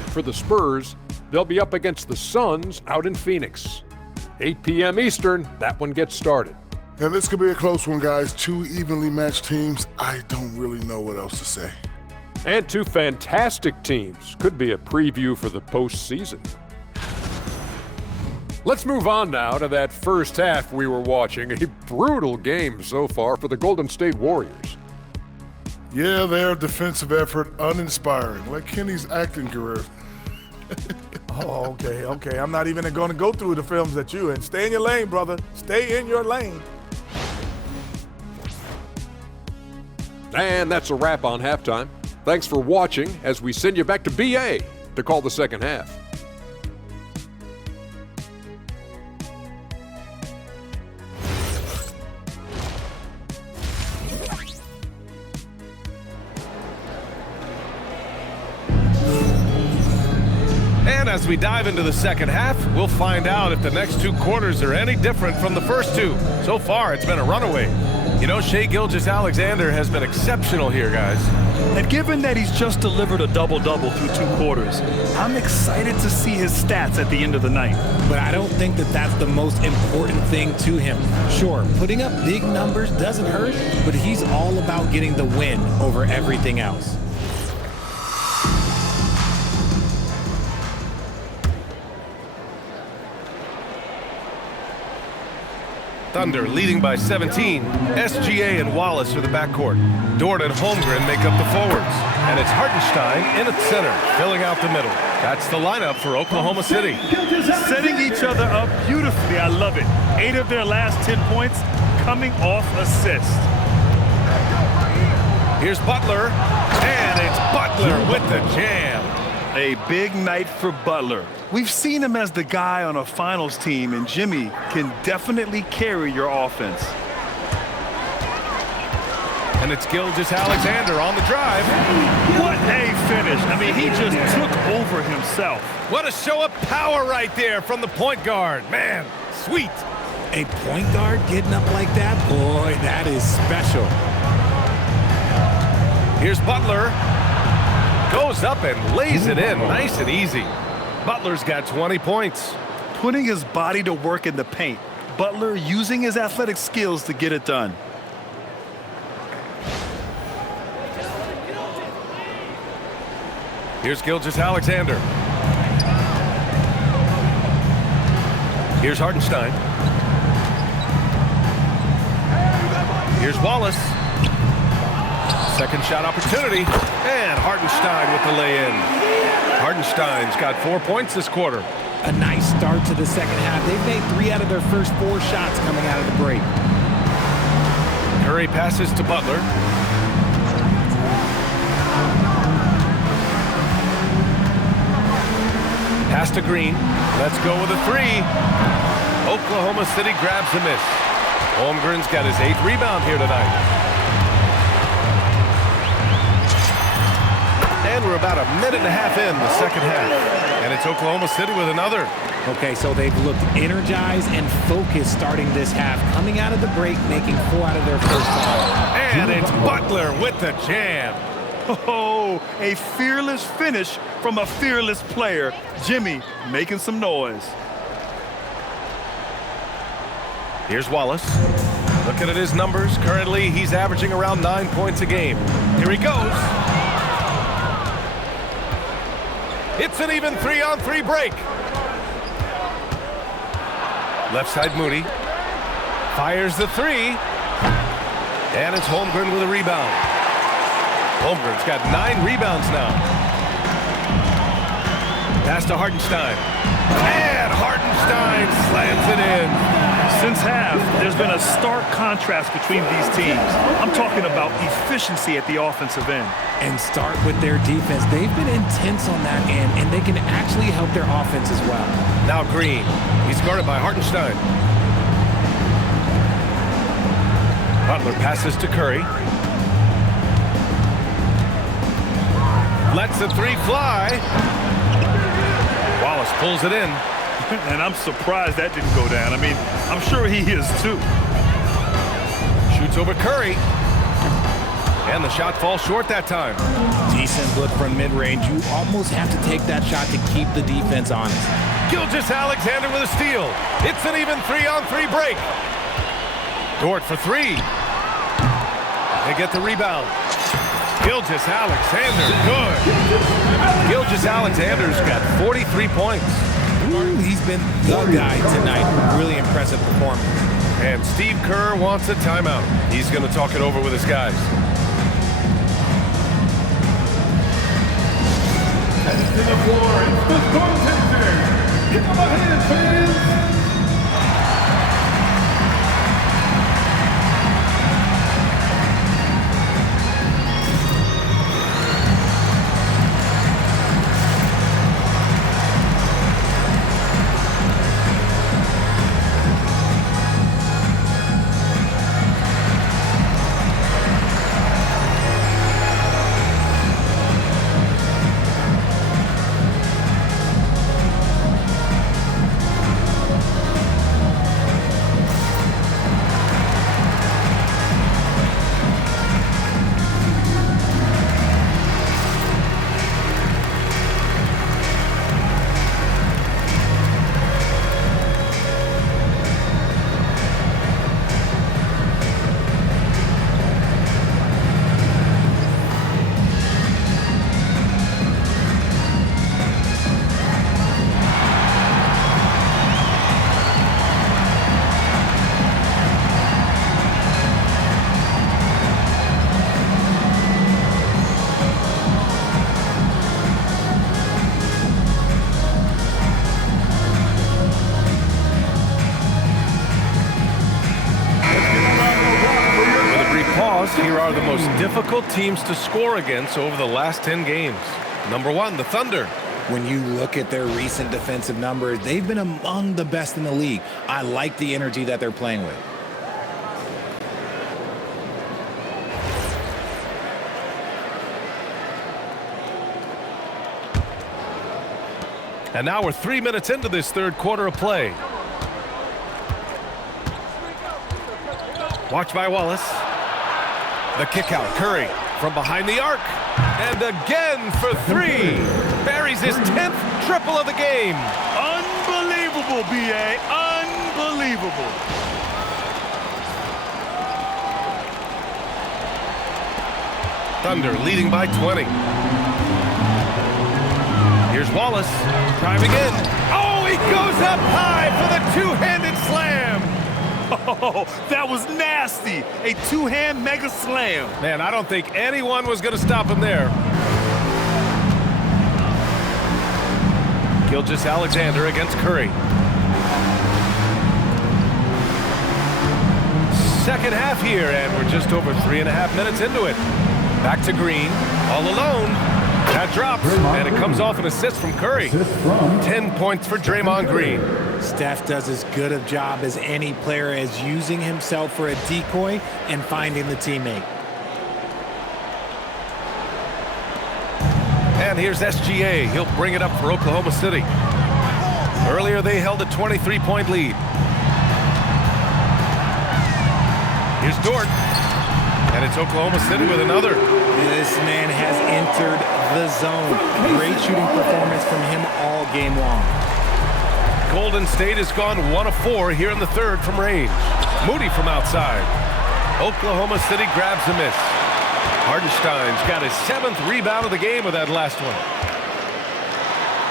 For the Spurs, they'll be up against the Suns out in Phoenix. 8 p.m. Eastern, that one gets started. And this could be a close one, guys. Two evenly matched teams. I don't really know what else to say. And two fantastic teams. Could be a preview for the postseason. Let's move on now to that first half we were watching. A brutal game so far for the Golden State Warriors. Yeah, their defensive effort uninspiring, like Kenny's acting career. Oh, okay. I'm not even going to go through the films that you in. Stay in your lane, brother. Stay in your lane. And that's a wrap on halftime. Thanks for watching as we send you back to BA to call the second half. And as we dive into the second half, we'll find out if the next two quarters are any different from the first two. So far, it's been a runaway. You know, Shai Gilgeous-Alexander has been exceptional here, guys. And given that he's just delivered a double-double through 2 quarters, I'm excited to see his stats at the end of the night. But I don't think that that's the most important thing to him. Sure, putting up big numbers doesn't hurt, but he's all about getting the win over everything else. Thunder leading by 17. SGA and Wallace are the backcourt. Dort and Holmgren make up the forwards. And it's Hartenstein in at center, filling out the middle. That's the lineup for Oklahoma City. Setting each other up beautifully. I love it. 8 of their last 10 points coming off assists. Here's Butler, and it's Butler with the jam. A big night for Butler. We've seen him as the guy on a finals team, and Jimmy can definitely carry your offense. And it's Gilgeous-Alexander on the drive. What a finish. I mean, he just took over himself. What a show of power right there from the point guard. Man, sweet. A point guard getting up like that? Boy, that is special. Here's Butler. Goes up and lays it in nice and easy. Butler's got 20 points. Putting his body to work in the paint. Butler using his athletic skills to get it done. Here's Gilgeous-Alexander. Here's Hartenstein. Here's Wallace. Second shot opportunity. And Hartenstein with the lay-in. Hartenstein's got 4 points this quarter. A nice start to the second half. They've made 3 out of their first 4 shots coming out of the break. Curry passes to Butler. Pass to Green. Let's go with a 3. Oklahoma City grabs a miss. Holmgren's got his 8th rebound here tonight. And we're about a minute and a half in the second half. And it's Oklahoma City with another. Okay, so they've looked energized and focused starting this half. Coming out of the break, making 4 out of their first 5. And it's Butler with the jam. Oh, a fearless finish from a fearless player. Jimmy making some noise. Here's Wallace. Looking at his numbers, currently he's averaging around 9 points a game. Here he goes. It's an even 3-on-3 break. Left side Moody. Fires the three. And it's Holmgren with a rebound. Holmgren's got 9 rebounds now. Pass to Hartenstein. And Hartenstein slams it in. Since half, there's been a stark contrast between these teams. I'm talking about efficiency at the offensive end. And start with their defense. They've been intense on that end, and they can actually help their offense as well. Now Green. He's guarded by Hartenstein. Butler passes to Curry. Lets the three fly. Wallace pulls it in. And I'm surprised that didn't go down. I mean, I'm sure he is too. Shoots over Curry. And the shot falls short that time. Decent look from mid-range. You almost have to take that shot to keep the defense honest. Gilgeous-Alexander with a steal. It's an even 3-on-3 break. Dort for three. They get the rebound. Gilgeous-Alexander, good. Gilgeous-Alexander's got 43 points. Ooh, he's been the guy tonight. Really impressive performance. And Steve Kerr wants a timeout. He's going to talk it over with his guys. And to the floor, it's the goaltender. Give him a hand, fans. Here are the most difficult teams to score against over the last 10 games. Number 1, the Thunder. When you look at their recent defensive numbers, they've been among the best in the league. I like the energy that they're playing with. And now we're 3 minutes into this third quarter of play. Watch by Wallace. The kick out, Curry from behind the arc. And again for three. Buries his 10th triple of the game. Unbelievable, B.A. Unbelievable. Thunder leading by 20. Here's Wallace driving in. Oh, he goes up high for the two-handed slam. Oh, that was nasty. A two-hand mega slam. Man, I don't think anyone was going to stop him there. Gilgeous-Alexander against Curry. Second half here, and we're just over 3.5 minutes into it. Back to Green, all alone. That drops, and it comes off an assist from Curry. 10 points for Draymond Green. Steph does as good a job as any player as using himself for a decoy and finding the teammate. And here's SGA. He'll bring it up for Oklahoma City. Earlier, they held a 23-point lead. Here's Dort. And it's Oklahoma City with another. This man has entered the zone. Great shooting performance from him all game long. Golden State has gone 1 of 4 here in the third from range. Moody from outside. Oklahoma City grabs a miss. Hardenstein's got his 7th rebound of the game with that last one.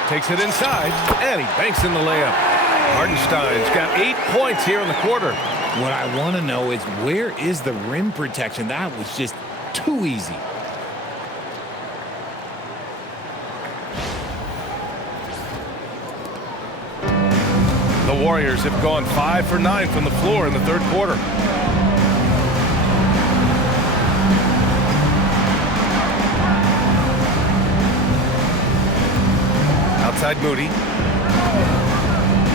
Takes it inside, and he banks in the layup. Hardenstein's got 8 points here in the quarter. What I want to know is, where is the rim protection? That was just too easy. The Warriors have gone 5 for 9 from the floor in the third quarter. Outside Moody.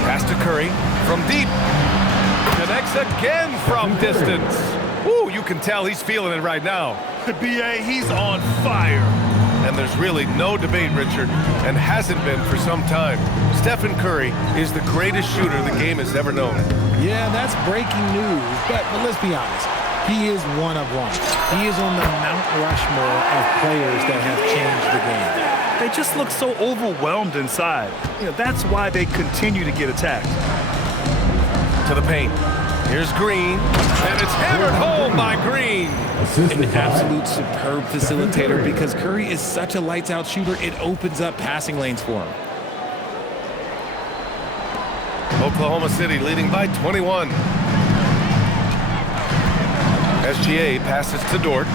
Pass to Curry from deep. Connects again from distance. Ooh, you can tell he's feeling it right now. B.A., he's on fire. And there's really no debate, Richard, and hasn't been for some time. Stephen Curry is the greatest shooter the game has ever known. Yeah, that's breaking news, but let's be honest. He is one of one. He is on the Mount Rushmore of players that have changed the game. They just look so overwhelmed inside. That's why they continue to get attacked. To the paint. Here's Green, and it's hammered home by Green. An absolute superb facilitator, because Curry is such a lights-out shooter, it opens up passing lanes for him. Oklahoma City leading by 21. SGA passes to Dort.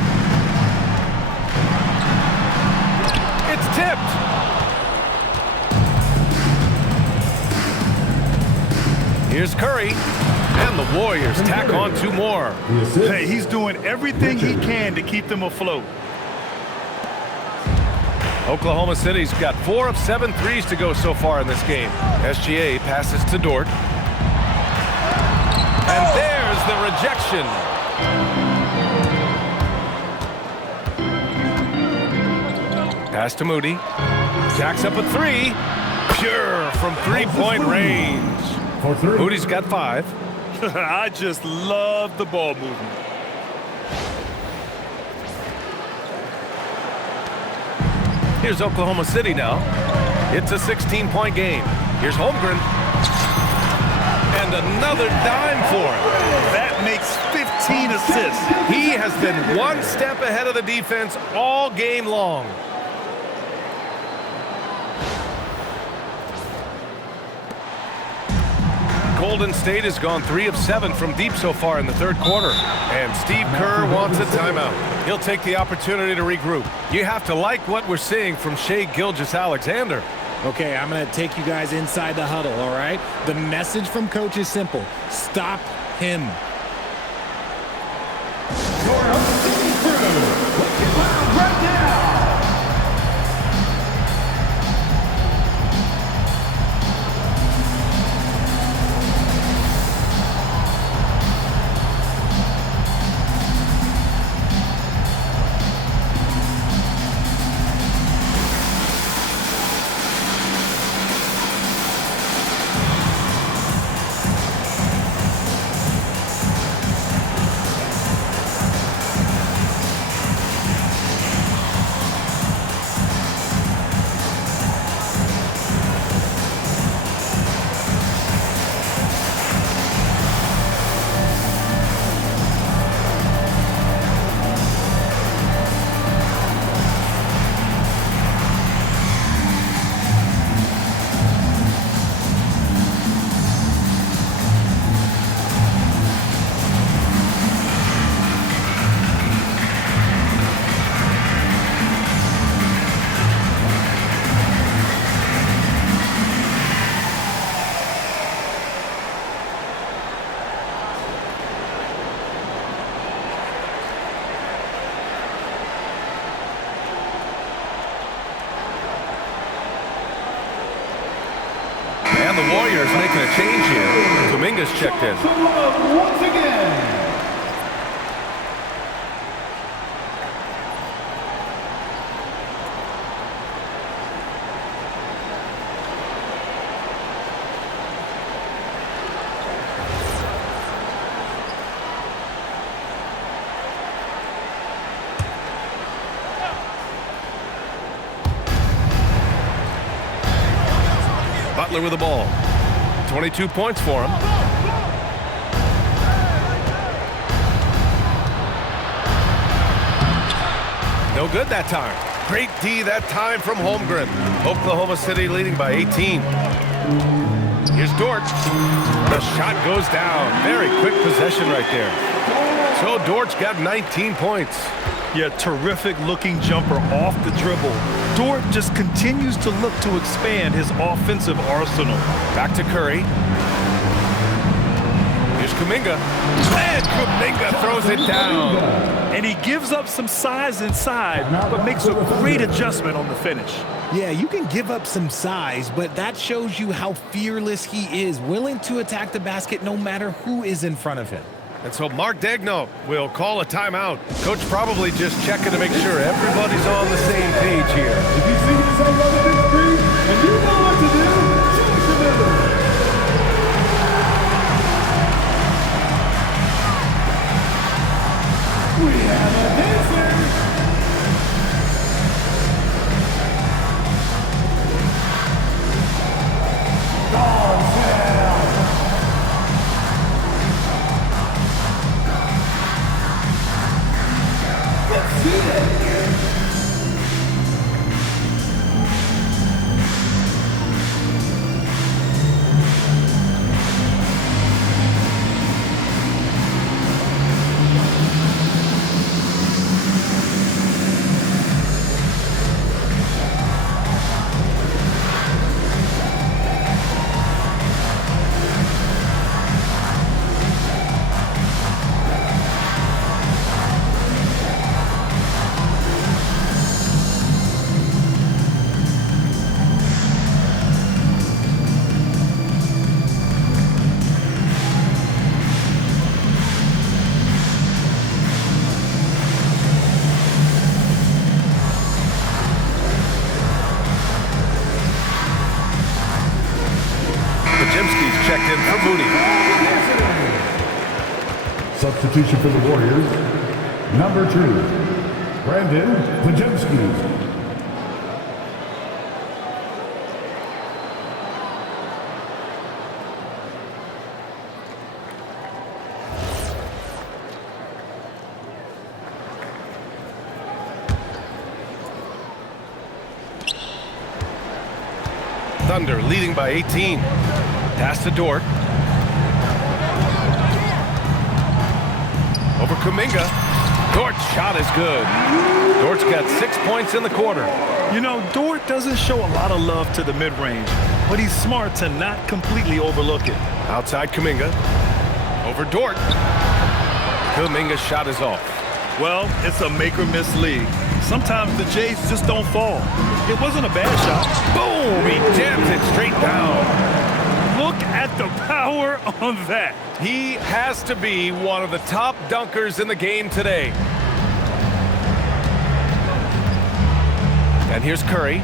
It's tipped. Here's Curry, and the Warriors tack on 2 more. Hey, he's doing everything he can to keep them afloat. Oklahoma City's got 4 of 7 threes to go so far in this game. SGA passes to Dort. And there's the rejection. Pass to Moody. Jacks up a 3. Pure from 3-point range. Moody's got 5. I just love the ball movement. Here's Oklahoma City now. It's a 16-point game. Here's Holmgren. And another dime for him. That makes 15 assists. He has been 1 step ahead of the defense all game long. Golden State has gone 3 of 7 from deep so far in the third quarter. And Steve Kerr wants a timeout. He'll take the opportunity to regroup. You have to like what we're seeing from Shai Gilgeous-Alexander. Okay, I'm going to take you guys inside the huddle, all right? The message from Coach is simple. Stop him. And the Warriors making a change here. Kuminga's checked in. Once again. Butler with the ball. 22 points for him. No good that time. Great D that time from Holmgren. Oklahoma City leading by 18. Here's Dort. The shot goes down. Very quick possession right there. So Dort's got 19 points. Yeah, terrific looking jumper off the dribble. Dort just continues to look to expand his offensive arsenal. Back to Curry. Here's Kuminga. And Kuminga throws it down. And he gives up some size inside, but makes a great adjustment on the finish. Yeah, you can give up some size, but that shows you how fearless he is, willing to attack the basket no matter who is in front of him. And so Mark Daigneault will call a timeout. Coach probably just checking to make sure everybody's on the same page here. If you see yourself on the big screen and you know what to do, choose your number. We have a dancer. Let's see it. Checked in for Moody. Substitution for the Warriors, number 2, Brandon Pajemski. Thunder leading by 18. Pass to Dort. Over Kuminga. Dort's shot is good. Dort's got 6 points in the quarter. You know, Dort doesn't show a lot of love to the mid-range, but he's smart to not completely overlook it. Outside Kuminga. Over Dort. Kuminga's shot is off. Well, it's a make-or-miss league. Sometimes the Jays just don't fall. It wasn't a bad shot. Boom! He jams it straight down. Look at the power on that. He has to be one of the top dunkers in the game today. And here's Curry.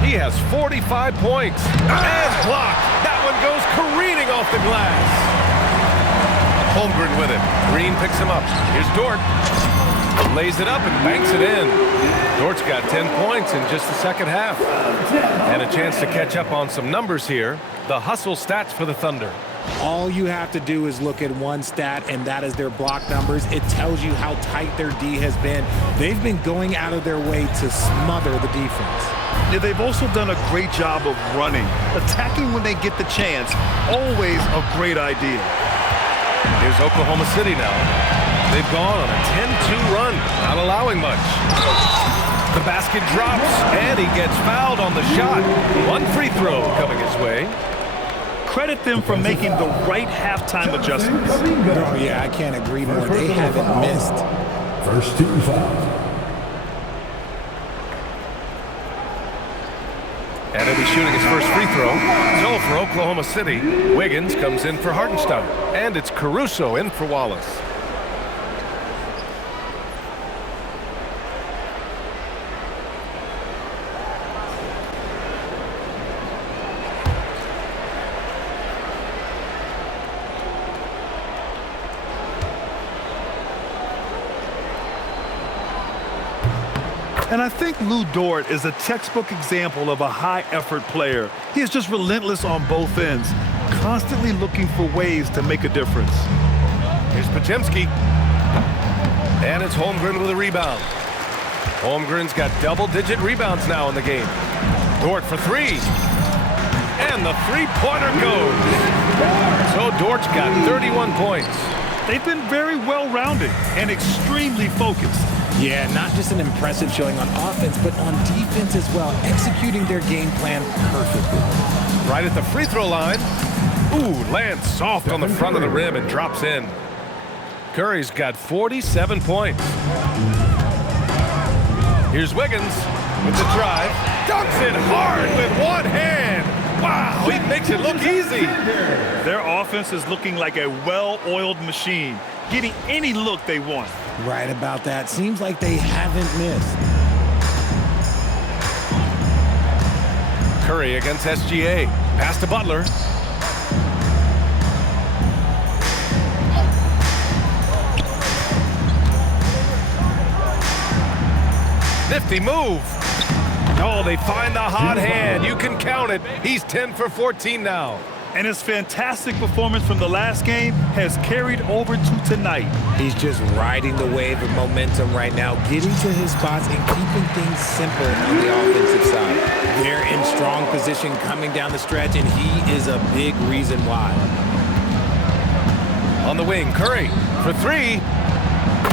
He has 45 points. And blocked. That one goes careening off the glass. Holmgren with it. Green picks him up. Here's Dort. Lays it up and banks it in. Dort's got 10 points in just the second half. And a chance to catch up on some numbers here. The hustle stats for the Thunder. All you have to do is look at one stat, and that is their block numbers. It tells you how tight their D has been. They've been going out of their way to smother the defense. Yeah, they've also done a great job of running. Attacking when they get the chance, always a great idea. Here's Oklahoma City now. They've gone on a 10-2 run, not allowing much. The basket drops, and he gets fouled on the shot. One free throw coming his way. Credit them for making the right halftime adjustments. Oh, yeah, I can't agree more. They haven't missed. First team foul. And he'll be shooting his first free throw. So for Oklahoma City, Wiggins comes in for Hartenstein. And it's Caruso in for Wallace. And I think Lou Dort is a textbook example of a high-effort player. He is just relentless on both ends, constantly looking for ways to make a difference. Here's Podziemski. And it's Holmgren with a rebound. Holmgren's got double-digit rebounds now in the game. Dort for three. And the three-pointer goes. So Dort's got 31 points. They've been very well-rounded and extremely focused. Yeah, not just an impressive showing on offense, but on defense as well, executing their game plan perfectly. Right at the free throw line. Ooh, lands soft on the front of the rim and drops in. Curry's got 47 points. Here's Wiggins with the drive. Dunks it hard with one hand. Wow, he makes it look easy. Their offense is looking like a well-oiled machine, getting any look they want. Right about that. Seems like they haven't missed. Curry against SGA. Pass to Butler. Nifty move. Oh, they find the hot hand. You can count it. He's 10 for 14 now. And his fantastic performance from the last game has carried over to tonight. He's just riding the wave of momentum right now, getting to his spots and keeping things simple on the offensive side. They're in strong position coming down the stretch, and he is a big reason why. On the wing, Curry for three.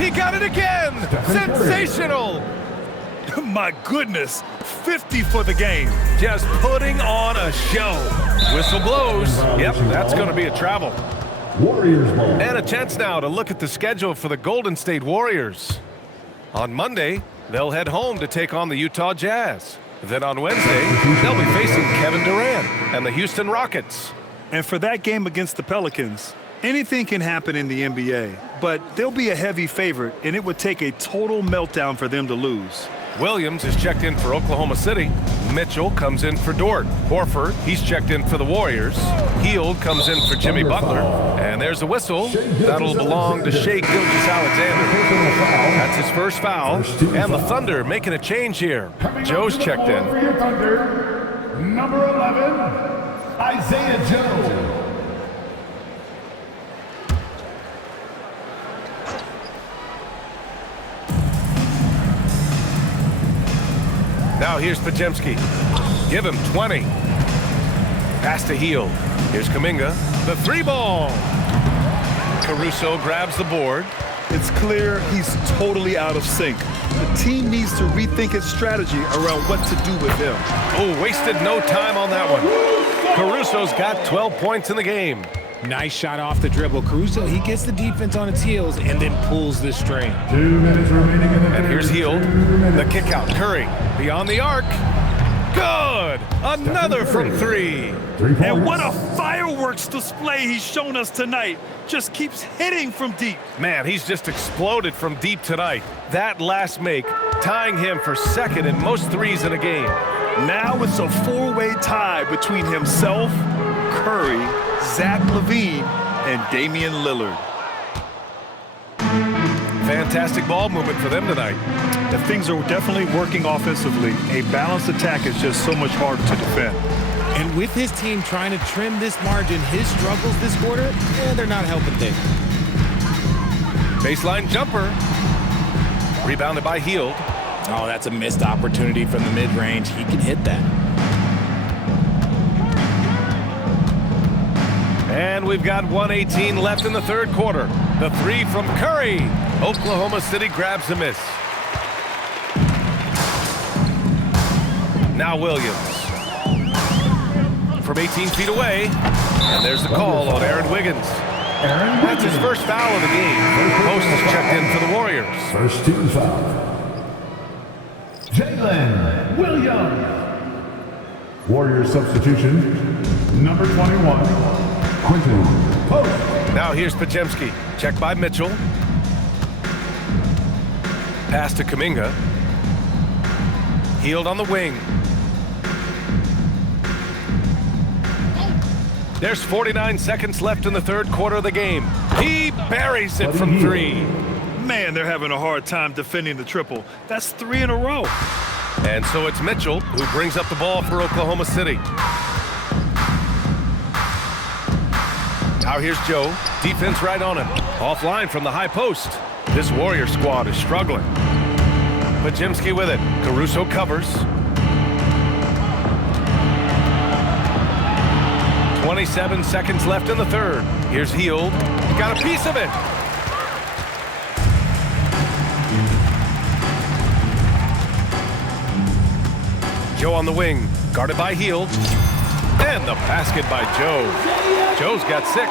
He got it again. Sensational. My goodness, 50 for the game. Just putting on a show. Whistle blows. Yep, that's going to be a travel. Warriors ball. And a chance now to look at the schedule for the Golden State Warriors. On Monday, they'll head home to take on the Utah Jazz. Then on Wednesday, they'll be facing Kevin Durant and the Houston Rockets. And for that game against the Pelicans, anything can happen in the NBA, but they'll be a heavy favorite, and it would take a total meltdown for them to lose. Williams is checked in for Oklahoma City. Mitchell comes in for Dort. Horford, he's checked in for the Warriors. Hield comes in for Jimmy Butler. And there's a whistle. That'll belong to Shai Gilgeous-Alexander. That's his first foul. And the Thunder making a change here. Joe's checked in. For your Thunder, number 11, Isaiah Joe. Now here's Podziemski. Give him 20. Pass to Hield. Here's Kuminga. The three ball. Caruso grabs the board. It's clear he's totally out of sync. The team needs to rethink its strategy around what to do with him. Oh, wasted no time on that one. Caruso's got 12 points in the game. Nice shot off the dribble. Caruso, he gets the defense on its heels and then pulls the string. 2 minutes remaining in the And here's Hield. The kick out. Curry beyond the arc. Good. Another from three. And what a fireworks display he's shown us tonight. Just keeps hitting from deep. Man, he's just exploded from deep tonight. That last make, tying him for second in most threes in a game. Now it's a four-way tie between himself, Curry, Zach LaVine, and Damian Lillard. Fantastic ball movement for them tonight. The things are definitely working offensively. A balanced attack is just so much harder to defend. And with his team trying to trim this margin, his struggles this quarter, they're not helping things. Baseline jumper. Rebounded by Hield. Oh, that's a missed opportunity from the mid-range. He can hit that. And we've got 1:18 left in the third quarter. The three from Curry. Oklahoma City grabs the miss. Now Williams. From 18 feet away. And there's the call on Aaron Wiggins. That's his first foul of the game. Post is checked in for the Warriors. First team foul. Jalen Williams. Warriors substitution, number 21, Quentin Post. Now here's Podziemski. Checked by Mitchell. Pass to Kuminga. Hield on the wing. There's 49 seconds left in the third quarter of the game. He buries it from three. Man, they're having a hard time defending the triple. That's 3 in a row. And so it's Mitchell who brings up the ball for Oklahoma City. Now here's Joe. Defense right on him. Offline from the high post. This Warrior squad is struggling. Pajemski with it. Caruso covers. 27 seconds left in the third. Here's Hield. Got a piece of it. Joe on the wing. Guarded by Hield. And the basket by Joe. Joe's got 6.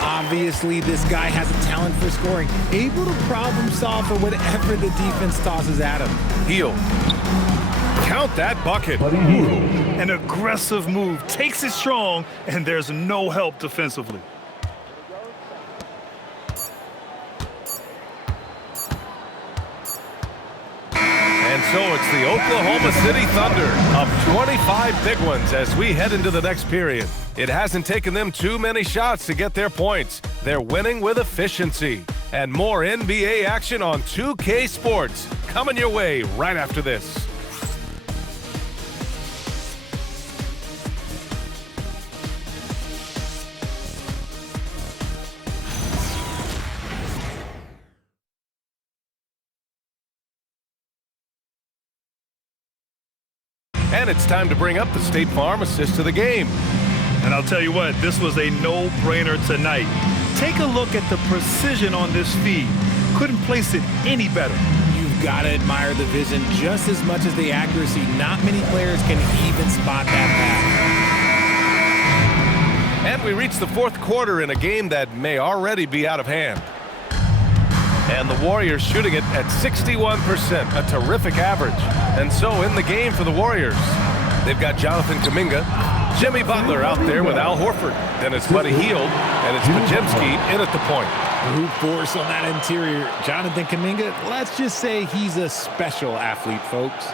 Obviously, this guy has a talent for scoring. Able to problem solve for whatever the defense tosses at him. Hield. Count that bucket. An aggressive move. Takes it strong, and there's no help defensively. And so it's the Oklahoma City Thunder up 25 big ones as we head into the next period. It hasn't taken them too many shots to get their points. They're winning with efficiency. And more NBA action on 2K Sports coming your way right after this. And it's time to bring up the State Farm assist to the game. And I'll tell you what, this was a no-brainer tonight. Take a look at the precision on this feed. Couldn't place it any better. You've got to admire the vision just as much as the accuracy. Not many players can even spot that pass. And we reach the fourth quarter in a game that may already be out of hand. And the Warriors shooting it at 61%, a terrific average. And so in the game for the Warriors, they've got Jonathan Kuminga, Jimmy Butler out there with Al Horford. Then it's Buddy Hield, and it's Pajemski in at the point. Brute force on that interior. Jonathan Kuminga, let's just say he's a special athlete, folks.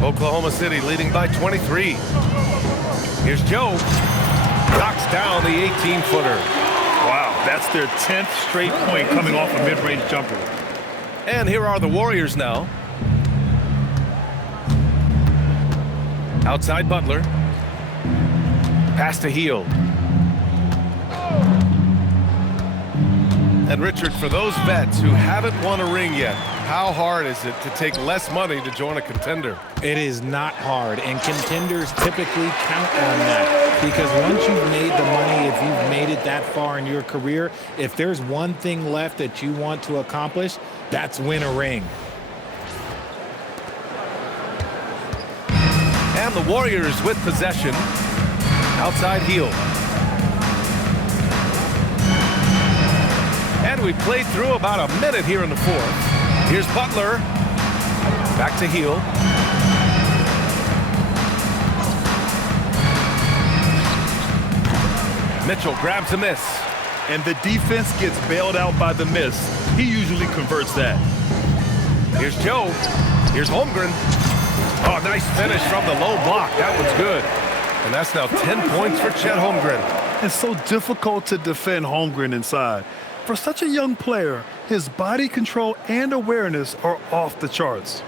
Oklahoma City leading by 23. Here's Joe. Knocks down the 18-footer. Wow, that's their 10th straight point coming off a mid-range jumper. And here are the Warriors now. Outside Butler. Pass to Hield. And Richard, for those vets who haven't won a ring yet, how hard is it to take less money to join a contender? It is not hard, and contenders typically count on that. Because once you've made the money, if you've made it that far in your career, if there's one thing left that you want to accomplish, that's win a ring. And the Warriors with possession. Outside Hield. And we played through about a minute here in the fourth. Here's Butler. Back to Hield. Mitchell grabs a miss. And the defense gets bailed out by the miss. He usually converts that. Here's Joe. Here's Holmgren. Oh, nice finish from the low block. That one's good. And that's now 10 points for Chet Holmgren. It's so difficult to defend Holmgren inside. For such a young player, his body control and awareness are off the charts.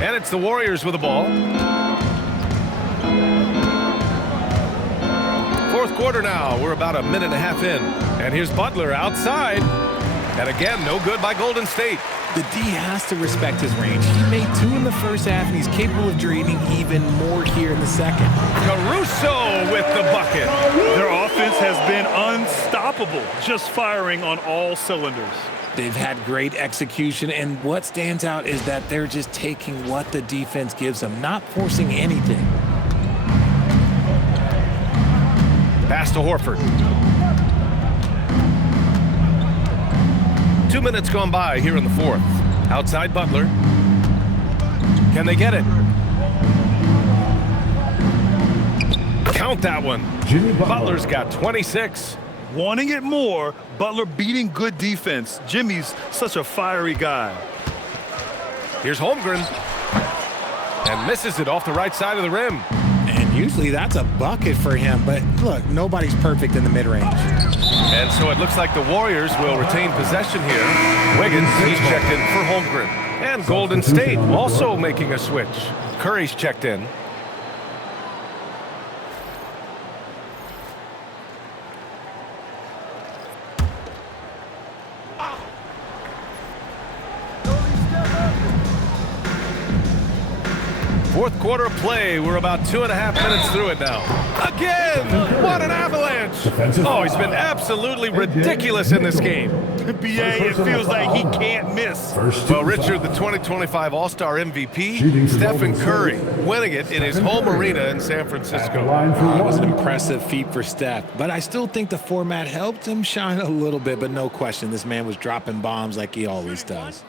And it's the Warriors with the ball. Fourth quarter now. We're about a minute and a half in. And here's Butler outside. And again, no good by Golden State. The D has to respect his range. He made 2 in the first half, and he's capable of draining even more here in the second. Caruso with the bucket. Their offense has been unstoppable, just firing on all cylinders. They've had great execution, and what stands out is that they're just taking what the defense gives them, not forcing anything. Pass to Horford. 2 minutes gone by here in the fourth. Outside Butler. Can they get it? Count that one. Butler's got 26. Wanting it more, Butler beating good defense. Jimmy's such a fiery guy. Here's Holmgren. And misses it off the right side of the rim. And Usually that's a bucket for him, but look, nobody's perfect in the mid-range. And so it looks like the Warriors will retain possession here. Wiggins, he's checked in for Holmgren. And Golden State also making a switch. Curry's checked in. Fourth quarter of play. We're about 2.5 minutes through it now. Again! What an avalanche! Oh, he's been absolutely ridiculous in this game. BA, it feels like he can't miss. Well, Richard, the 2025 All-Star MVP, Stephen Curry, winning it in his home arena in San Francisco. It was an impressive feat for Steph, but I still think the format helped him shine a little bit, but no question, this man was dropping bombs like he always does.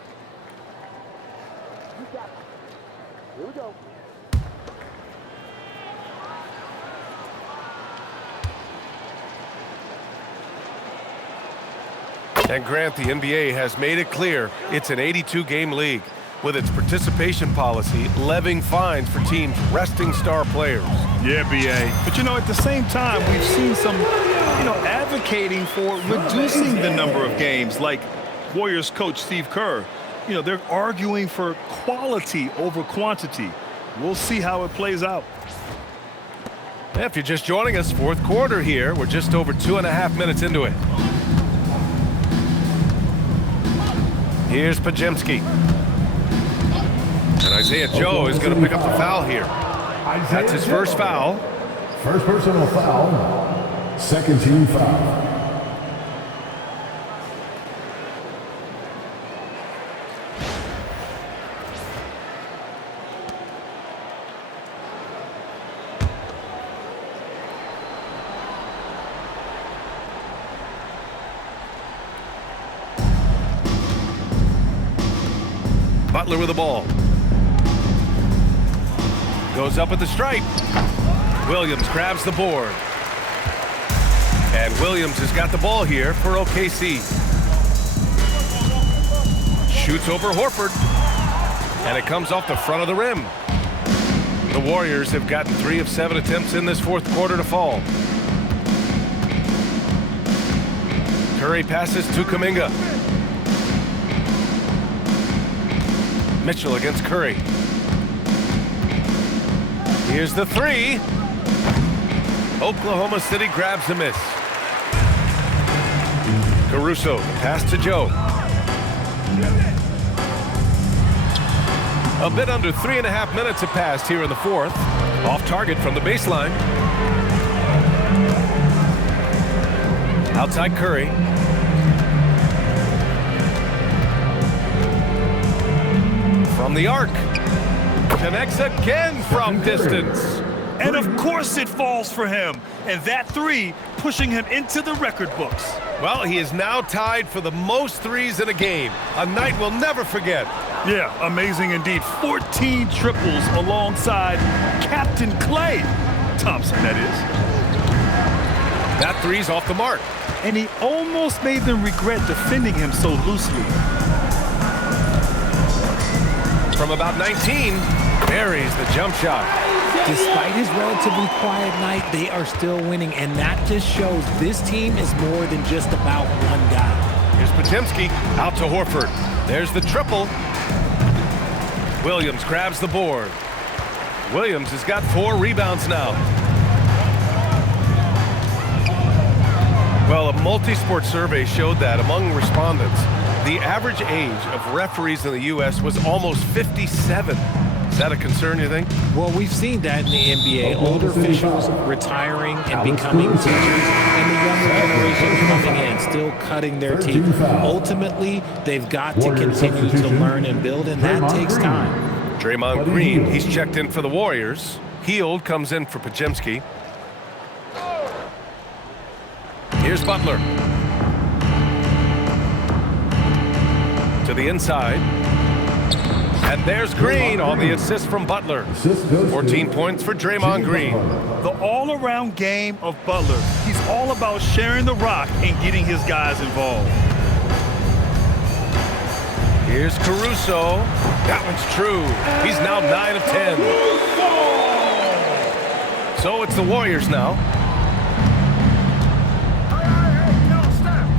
And Grant, the NBA has made it clear it's an 82-game league with its participation policy levying fines for teams resting star players. Yeah, BA. But, at the same time, we've seen some, advocating for reducing the number of games, like Warriors coach Steve Kerr. They're arguing for quality over quantity. We'll see how it plays out. If you're just joining us, fourth quarter here. We're just over 2.5 minutes into it. Here's Pajemski. And Isaiah Joe is going to pick up the foul here. That's his first foul. First personal foul. Second team foul. Butler with the ball. Goes up at the stripe. Williams grabs the board. And Williams has got the ball here for OKC. Shoots over Horford. And it comes off the front of the rim. The Warriors have gotten 3 of 7 attempts in this fourth quarter to fall. Curry passes to Kuminga. Mitchell against Curry. Here's the 3. Oklahoma City grabs the miss. Caruso, pass to Joe. A bit under 3.5 minutes have passed here in the fourth. Off target from the baseline. Outside Curry. From the arc. Connects again from distance. And of course it falls for him. And that 3 pushing him into the record books. Well, he is now tied for the most threes in a game. A night we'll never forget. Yeah, amazing indeed. 14 triples alongside Captain Klay Thompson, that is. That 3's off the mark. And he almost made them regret defending him so loosely. From about 19, buries the jump shot. Despite his relatively quiet night, they are still winning, and that just shows this team is more than just about one guy. Here's Potemski, out to Horford. There's the triple. Williams grabs the board. Williams has got 4 rebounds now. Well, a multi-sport survey showed that among respondents, the average age of referees in the U.S. was almost 57. Is that a concern, you think? Well, we've seen that in the NBA. Older officials retiring and becoming teachers, and the younger generation coming in, still cutting their teeth. Ultimately, they've got to continue to learn and build, and that takes time. Draymond Green, he's checked in for the Warriors. Hield comes in for Pajemski. Here's Butler. To the inside. And there's Green on the assist from Butler. 14 points for Draymond Green. The all-around game of Butler. He's all about sharing the rock and getting his guys involved. Here's Caruso. That one's true. He's now 9 of 10. So it's the Warriors now.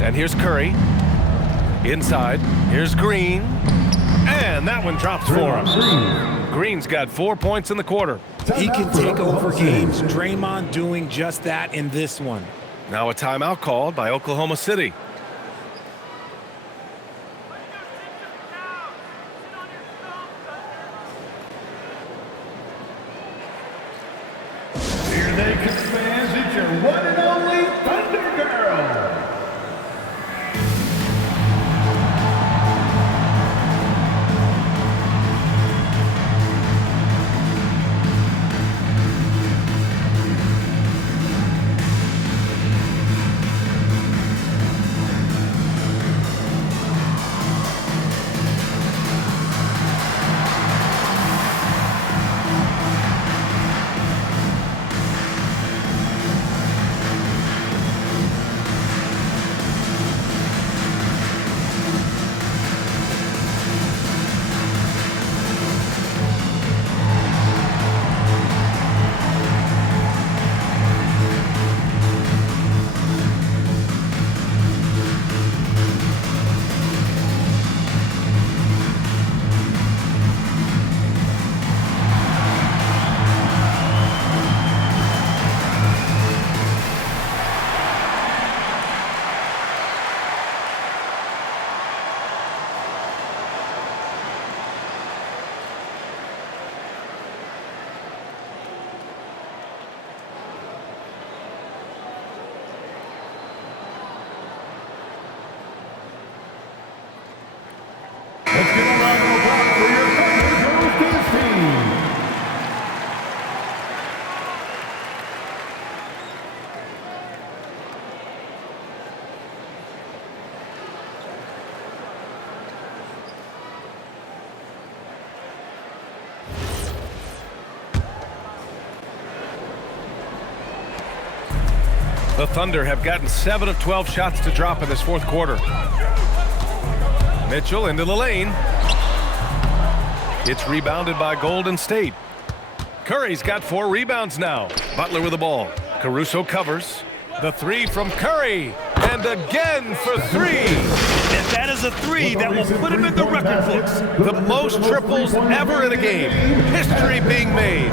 And here's Curry. Inside. Here's Green. And that one drops for him. Green's got 4 points in the quarter. He can take over games. Draymond doing just that in this one. Now a timeout called by Oklahoma City. Here they come, fans. It's your one and only Thunder Girl. Let's give a round of applause for your Thunder Girls dance team. The Thunder have gotten 7 of 12 shots to drop in this fourth quarter. Mitchell into the lane. It's rebounded by Golden State. Curry's got 4 rebounds now. Butler with the ball. Caruso covers. The three from Curry. And again for 3. And that is a 3 that will put him in the record books. The most triples ever in a game. History being made.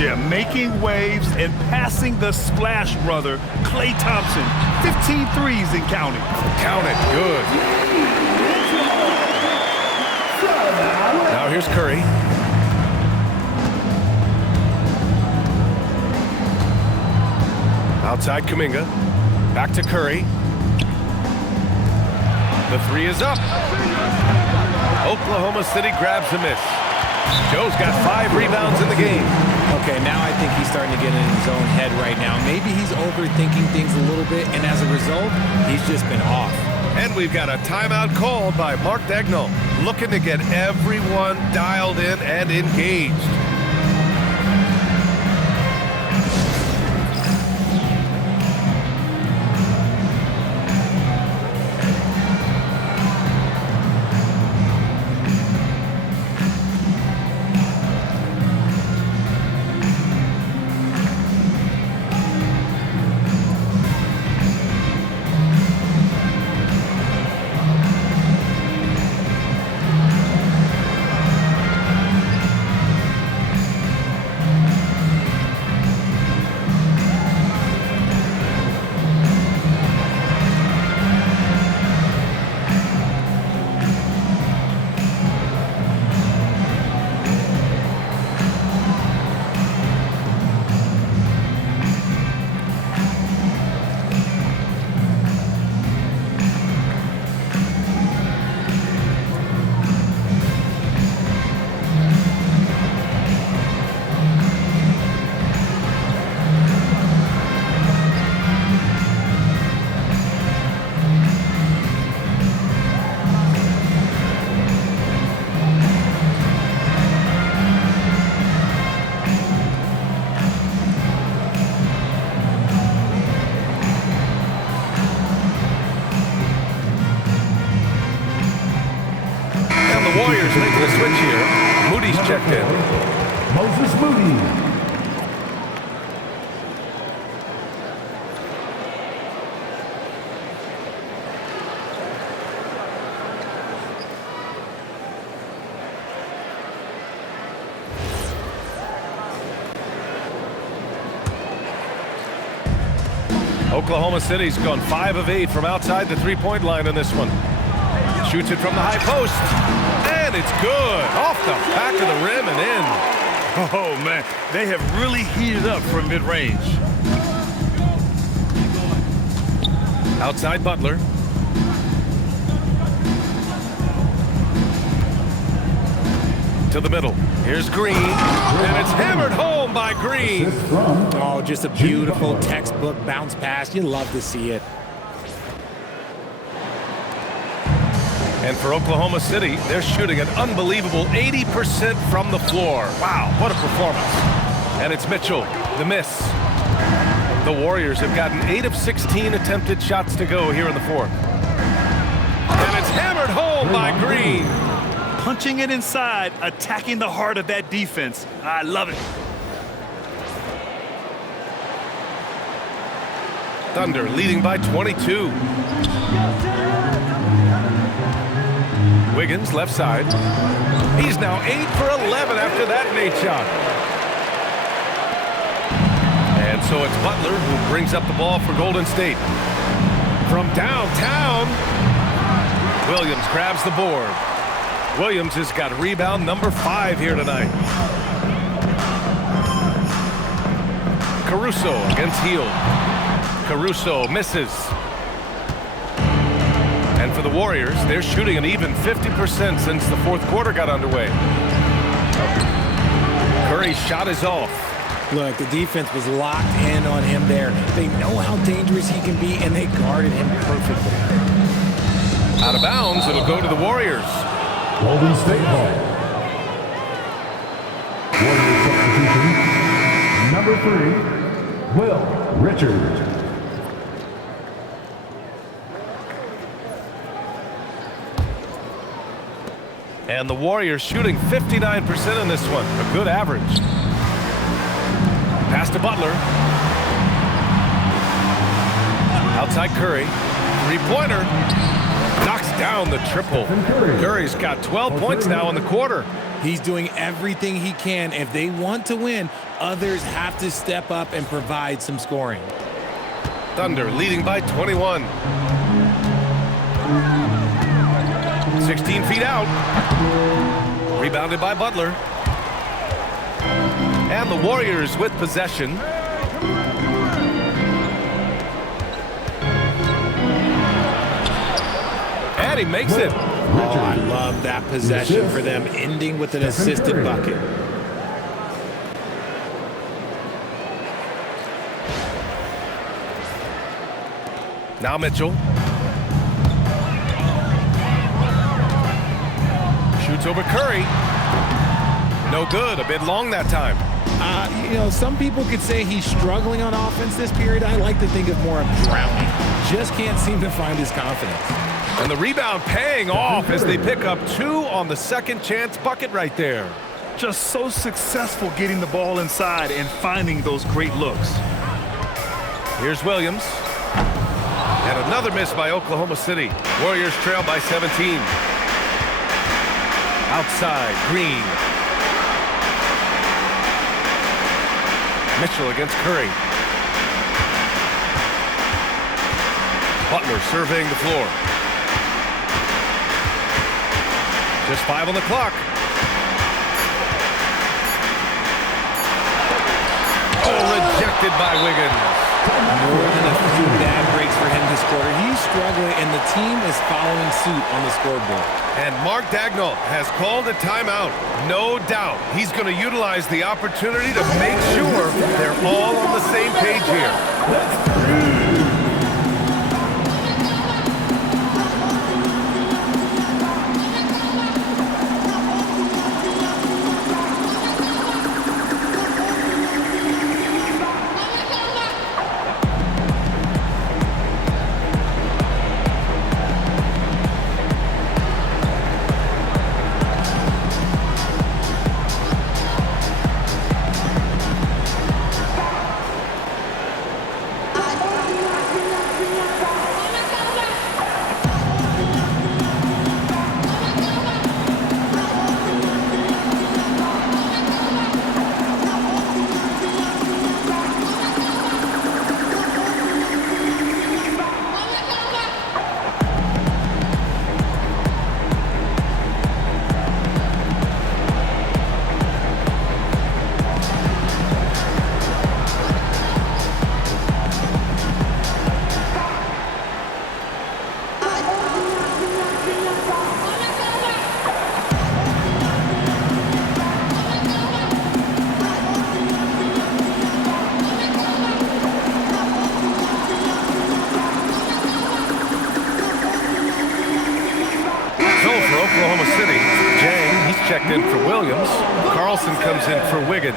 Yeah, making waves and passing the splash brother, Klay Thompson. 15 threes and counting. Count it. Good. Now here's Curry. Outside Kuminga. Back to Curry. The 3 is up. Oklahoma City grabs a miss. Joe's got 5 rebounds in the game. Okay, now I think he's starting to get in his own head right now. Maybe he's overthinking things a little bit, and as a result, he's just been off. And we've got a timeout called by Mark Daigneault, looking to get everyone dialed in and engaged. Warriors making a switch here. Moody's checked in. Moses Moody. Oklahoma City's gone 5 of 8 from outside the three-point line in this one. Shoots it from the high post, and it's good. Off the back of the rim and in. Oh, man, they have really heated up from mid-range. Outside Butler. To the middle. Here's Green, and it's hammered home by Green. Oh, just a beautiful textbook bounce pass. You love to see it. And for Oklahoma City, they're shooting an unbelievable 80% from the floor. Wow, what a performance. And it's Mitchell, the miss. The Warriors have gotten 8 of 16 attempted shots to go here in the fourth. And it's hammered home by Green. Punching it inside, attacking the heart of that defense. I love it. Thunder leading by 22. Wiggins left side. He's now 8 for 11 after that Nate shot. And so it's Butler who brings up the ball for Golden State. From downtown, Williams grabs the board. Williams has got rebound number 5 here tonight. Caruso against Hield. Caruso misses. And for the Warriors, they're shooting an even 50% since the fourth quarter got underway. Curry's shot is off. Look, the defense was locked in on him there. They know how dangerous he can be, and they guarded him perfectly. Out of bounds, it'll go to the Warriors. Golden State ball. Warriors substitution. Number 3, Will Richard. And the Warriors shooting 59% in this one. A good average. Pass to Butler. Outside Curry. Three-pointer. Knocks down the triple. Curry's got 12 points now in the quarter. He's doing everything he can. If they want to win, others have to step up and provide some scoring. Thunder leading by 21. 16 feet out. Rebounded by Butler. And the Warriors with possession. And he makes it. Oh, I love that possession for them, ending with an assisted bucket. Now Mitchell. Shoots over Curry. No good. A bit long that time. You know, some people could say he's struggling on offense this period. I like to think of more of drowning. Just can't seem to find his confidence. And the rebound paying off as they pick up 2 on the second chance bucket right there. Just so successful getting the ball inside and finding those great looks. Here's Williams. And another miss by Oklahoma City. Warriors trail by 17. Outside, Green. Mitchell against Curry. Butler surveying the floor. Just 5 on the clock. Oh, rejected by Wiggins. More than a few bad breaks for him this quarter. He's struggling, and the team is following suit on the scoreboard. And Mark Dagnall has called a timeout. No doubt he's going to utilize the opportunity to make sure they're all on the same page here. Williams. Carlson comes in for Wiggins.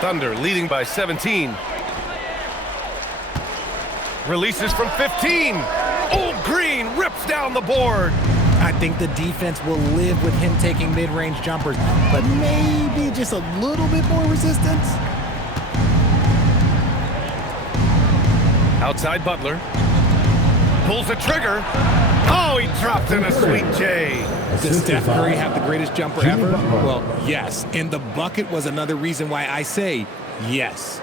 Thunder leading by 17. Releases from 15. Old Green rips down the board. I think the defense will live with him taking mid-range jumpers, but maybe just a little bit more resistance. Outside Butler. Pulls the trigger. Oh, he dropped in a sweet J. Does Steph Curry have the greatest jumper ever? Well, yes. And the bucket was another reason why I say yes.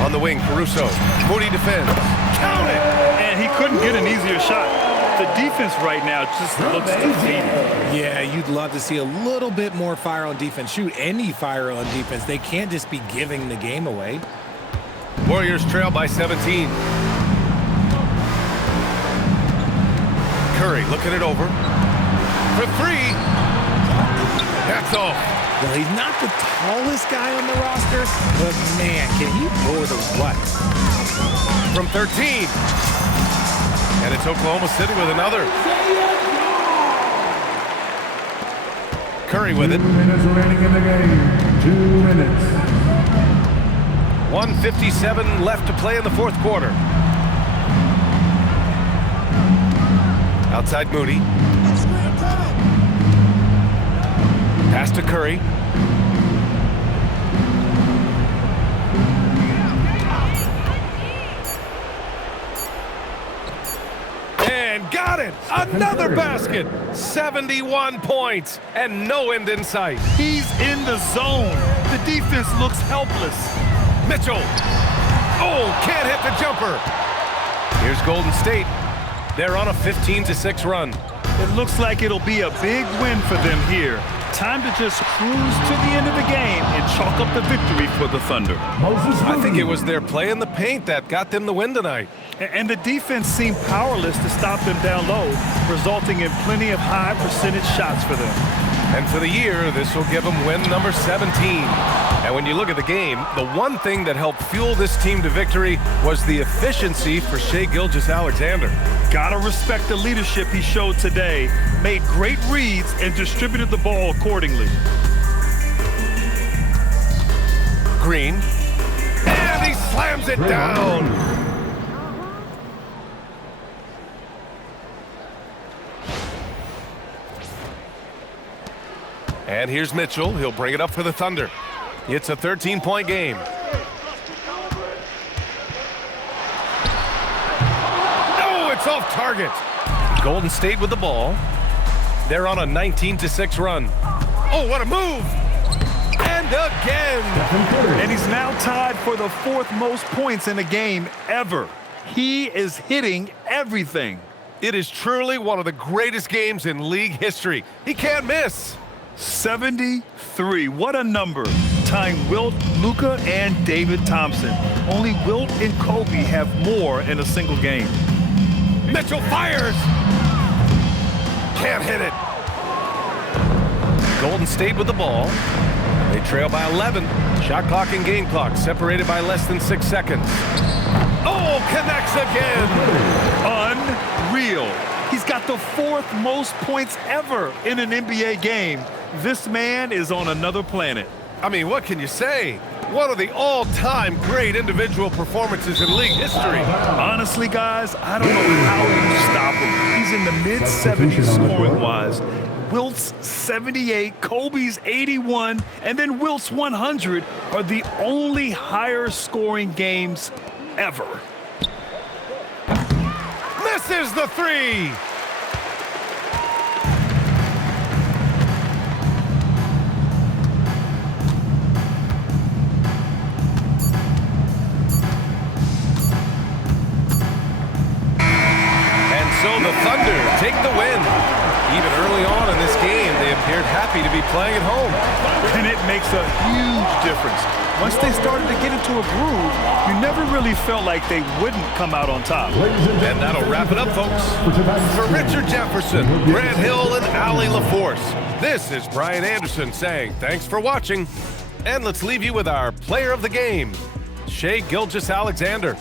On the wing, Caruso. Moody defends. Count it! And he couldn't get an easier shot. The defense right now just looks defeated. Yeah, you'd love to see a little bit more fire on defense. Shoot, any fire on defense. They can't just be giving the game away. Warriors trail by 17. Curry looking it over. For three. That's off. Well, he's not the tallest guy on the roster, but man, can he pour the what? From 13. And it's Oklahoma City with another. Curry with it. 2 minutes remaining in the game. 2 minutes. 1:57 left to play in the fourth quarter. Outside Moody. Pass to Curry. And got it! Another basket! 71 points and no end in sight. He's in the zone. The defense looks helpless. Mitchell. Oh, can't hit the jumper. Here's Golden State. They're on a 15-6 run. It looks like it'll be a big win for them here. Time to just cruise to the end of the game and chalk up the victory for the Thunder. I think it was their play in the paint that got them the win tonight. And the defense seemed powerless to stop them down low, resulting in plenty of high percentage shots for them. And for the year, this will give them win number 17. And when you look at the game, the one thing that helped fuel this team to victory was the efficiency for Shai Gilgeous-Alexander. Gotta respect the leadership he showed today. Made great reads and distributed the ball accordingly. Green. And he slams it down. And here's Mitchell. He'll bring it up for the Thunder. It's a 13-point game. Oh, it's off target. Golden State with the ball. They're on a 19-6 run. Oh, what a move! And again! And he's now tied for the fourth most points in a game ever. He is hitting everything. It is truly one of the greatest games in league history. He can't miss. 73. What a number. Tying Wilt, Luka, and David Thompson. Only Wilt and Kobe have more in a single game. Mitchell fires. Can't hit it. Golden State with the ball. They trail by 11. Shot clock and game clock separated by less than 6 seconds. Oh, connects again. Unreal. He's got the fourth most points ever in an NBA game. This man is on another planet. I mean, what can you say? One of the all-time great individual performances in league history. Honestly, guys, I don't know how you stop him. He's in the mid-70s scoring-wise. Wilt's 78, Kobe's 81, and then Wilt's 100 are the only higher scoring games ever. Misses the three. And so the Thunder take the win. Even early on in this game, they appeared happy to be playing at home. And it makes a huge difference. Once they started to get into a groove, you never really felt like they wouldn't come out on top. And that'll wrap it up, folks. For Richard Jefferson, Grant Hill, and Allie LaForce, this is Brian Anderson saying thanks for watching. And let's leave you with our player of the game, Shai Gilgeous-Alexander.